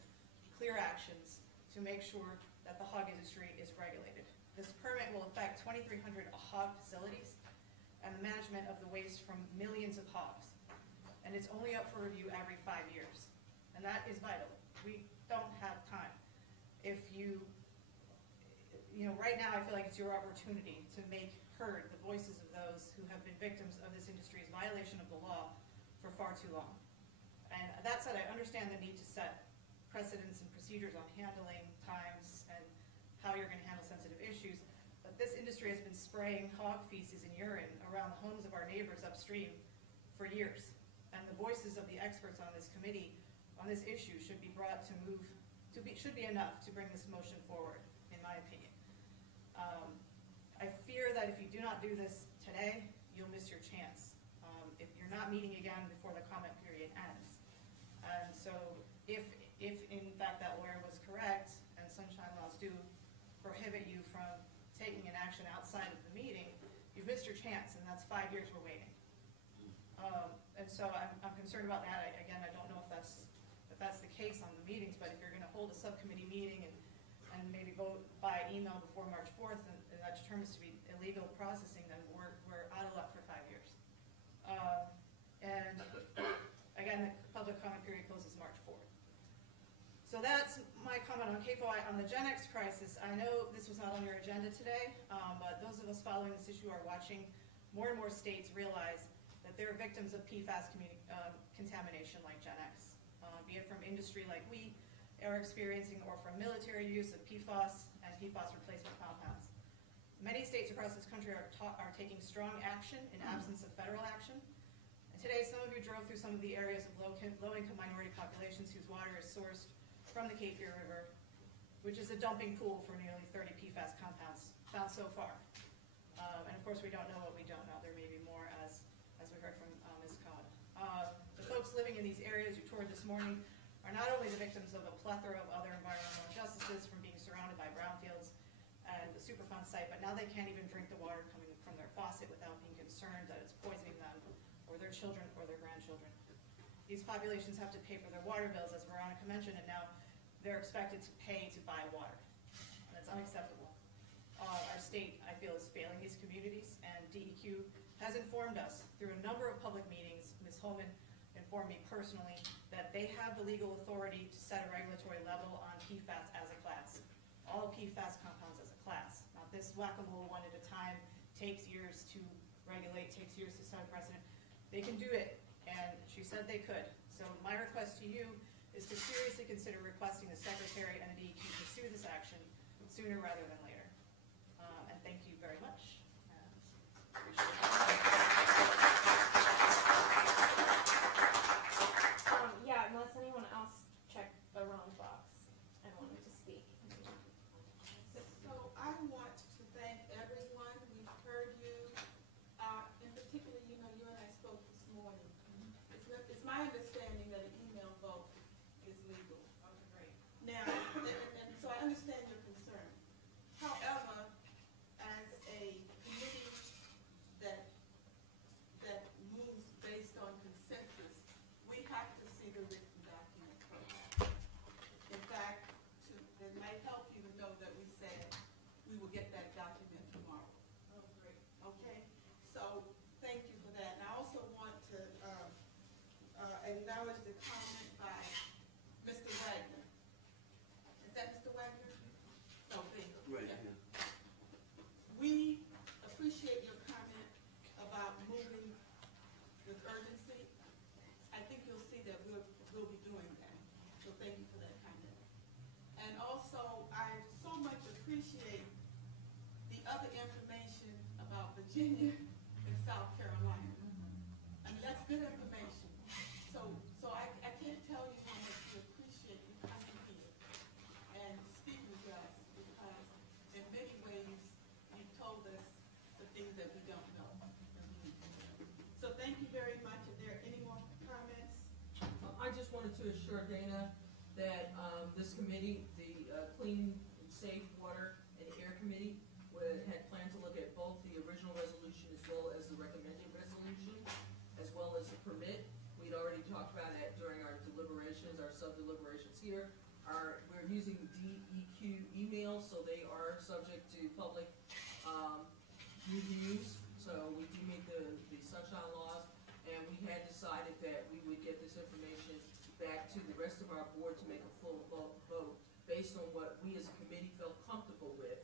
clear actions to make sure that the hog industry is regulated. This permit will affect 2,300 hog facilities and the management of the waste from millions of hogs. And it's only up for review every 5 years. And that is vital. We don't have time. If right now I feel like it's your opportunity to make heard the voices of those who have been victims of this industry's violation of the law for far too long. And that said, I understand the need to set precedents and procedures on handling times and how you're going to handle sensitive issues, but this industry has been spraying hog feces and urine around the homes of our neighbors upstream for years. And the voices of the experts on this committee on this issue should be brought should be enough to bring this motion forward, in my opinion. I fear that if you do not do this today, you'll miss your chance. If you're not meeting again before the comment period ends. And so if in fact that lawyer was correct and sunshine laws do prohibit you from taking an action outside of the meeting, you've missed your chance, and that's 5 years we're waiting. And so I'm concerned about that. Again, I don't know if that's the case on the meetings, but if you're going to hold a subcommittee meeting and maybe vote by email before March 4th, and that determines to be illegal processing, then we're out of luck for 5 years. And again, the public comment period closes March 4th. So that's my comment on CAFO. On the Gen X crisis, I know this was not on your agenda today, but those of us following this issue are watching more and more states realize that they're victims of PFAS contamination like Gen X, be it from industry like we are experiencing or from military use of PFAS and PFAS replacement compounds. Many states across this country are taking strong action in absence of federal action. And today, some of you drove through some of the areas of low-income minority populations whose water is sourced from the Cape Fear River, which is a dumping pool for nearly 30 PFAS compounds found so far. And of course, we don't know what we don't know. There may be more, as we heard from Ms. Cohen. The folks living in these areas you toured this morning are not only the victims of a plethora of other environmental injustices from being surrounded by brownfields and the Superfund site, but now they can't even drink the water coming from their faucet without being concerned that it's poisoning them or their children or their grandchildren. These populations have to pay for their water bills, as Veronica mentioned, and now they're expected to pay to buy water. And that's unacceptable. Our state, I feel, is failing these communities, and DEQ has informed us through a number of public meetings. Ms. Holman informed me personally that they have the legal authority to set a regulatory level on PFAS as a class. All PFAS compounds as a class. Not this whack-a-mole one at a time, takes years to regulate, takes years to set a precedent. They can do it, and she said they could. So my request to you is to seriously consider requesting the Secretary and the DEQ pursue this action sooner rather than later. And thank you very much. Yeah, unless anyone else checked the wrong box and wanted to speak. So I want to thank everyone. We've heard you. In particular, you and I spoke this morning. It's my understanding that an email vote is legal. Okay, great. Now, and so I understand your concern. However, as a committee that moves based on consensus, we have to see the written document first. In fact, it might help you to know that we said we will get that document tomorrow. Oh, great. Okay? So, thank you for that. And I also want to acknowledge the comment by Mr. Wagner. Is that Mr. Wagner? No, thank you. Right. Yeah. We appreciate your comment about moving with urgency. I think you'll see that we'll be doing that. So thank you for that comment. And also, I so much appreciate the other information about Virginia and South Carolina. I mean, that's good information. So I can't tell you how much we appreciate you coming here and speaking to us, because in many ways you told us the things that, this committee, the, Clean and Safe Water and Air Committee, had planned to look at both the original resolution as well as the recommended resolution, as well as the permit. We'd already talked about that during our deliberations, our sub-deliberations here. We're using DEQ emails, so they are subject to public, reviews. So we do meet the sunshine laws, and we had decided that we would get this information back to the rest of our board to make a full vote based on what we as a committee felt comfortable with,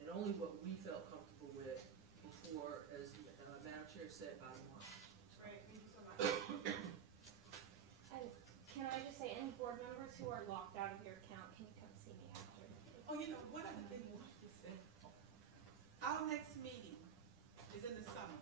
and only what we felt comfortable with before, as Madam Chair said, by March. Great, thank you so much. And can I just say, any board members who are locked out of your account, can you come see me after? Oh, you know, one other thing I wanted to say. Our next meeting is in the summer.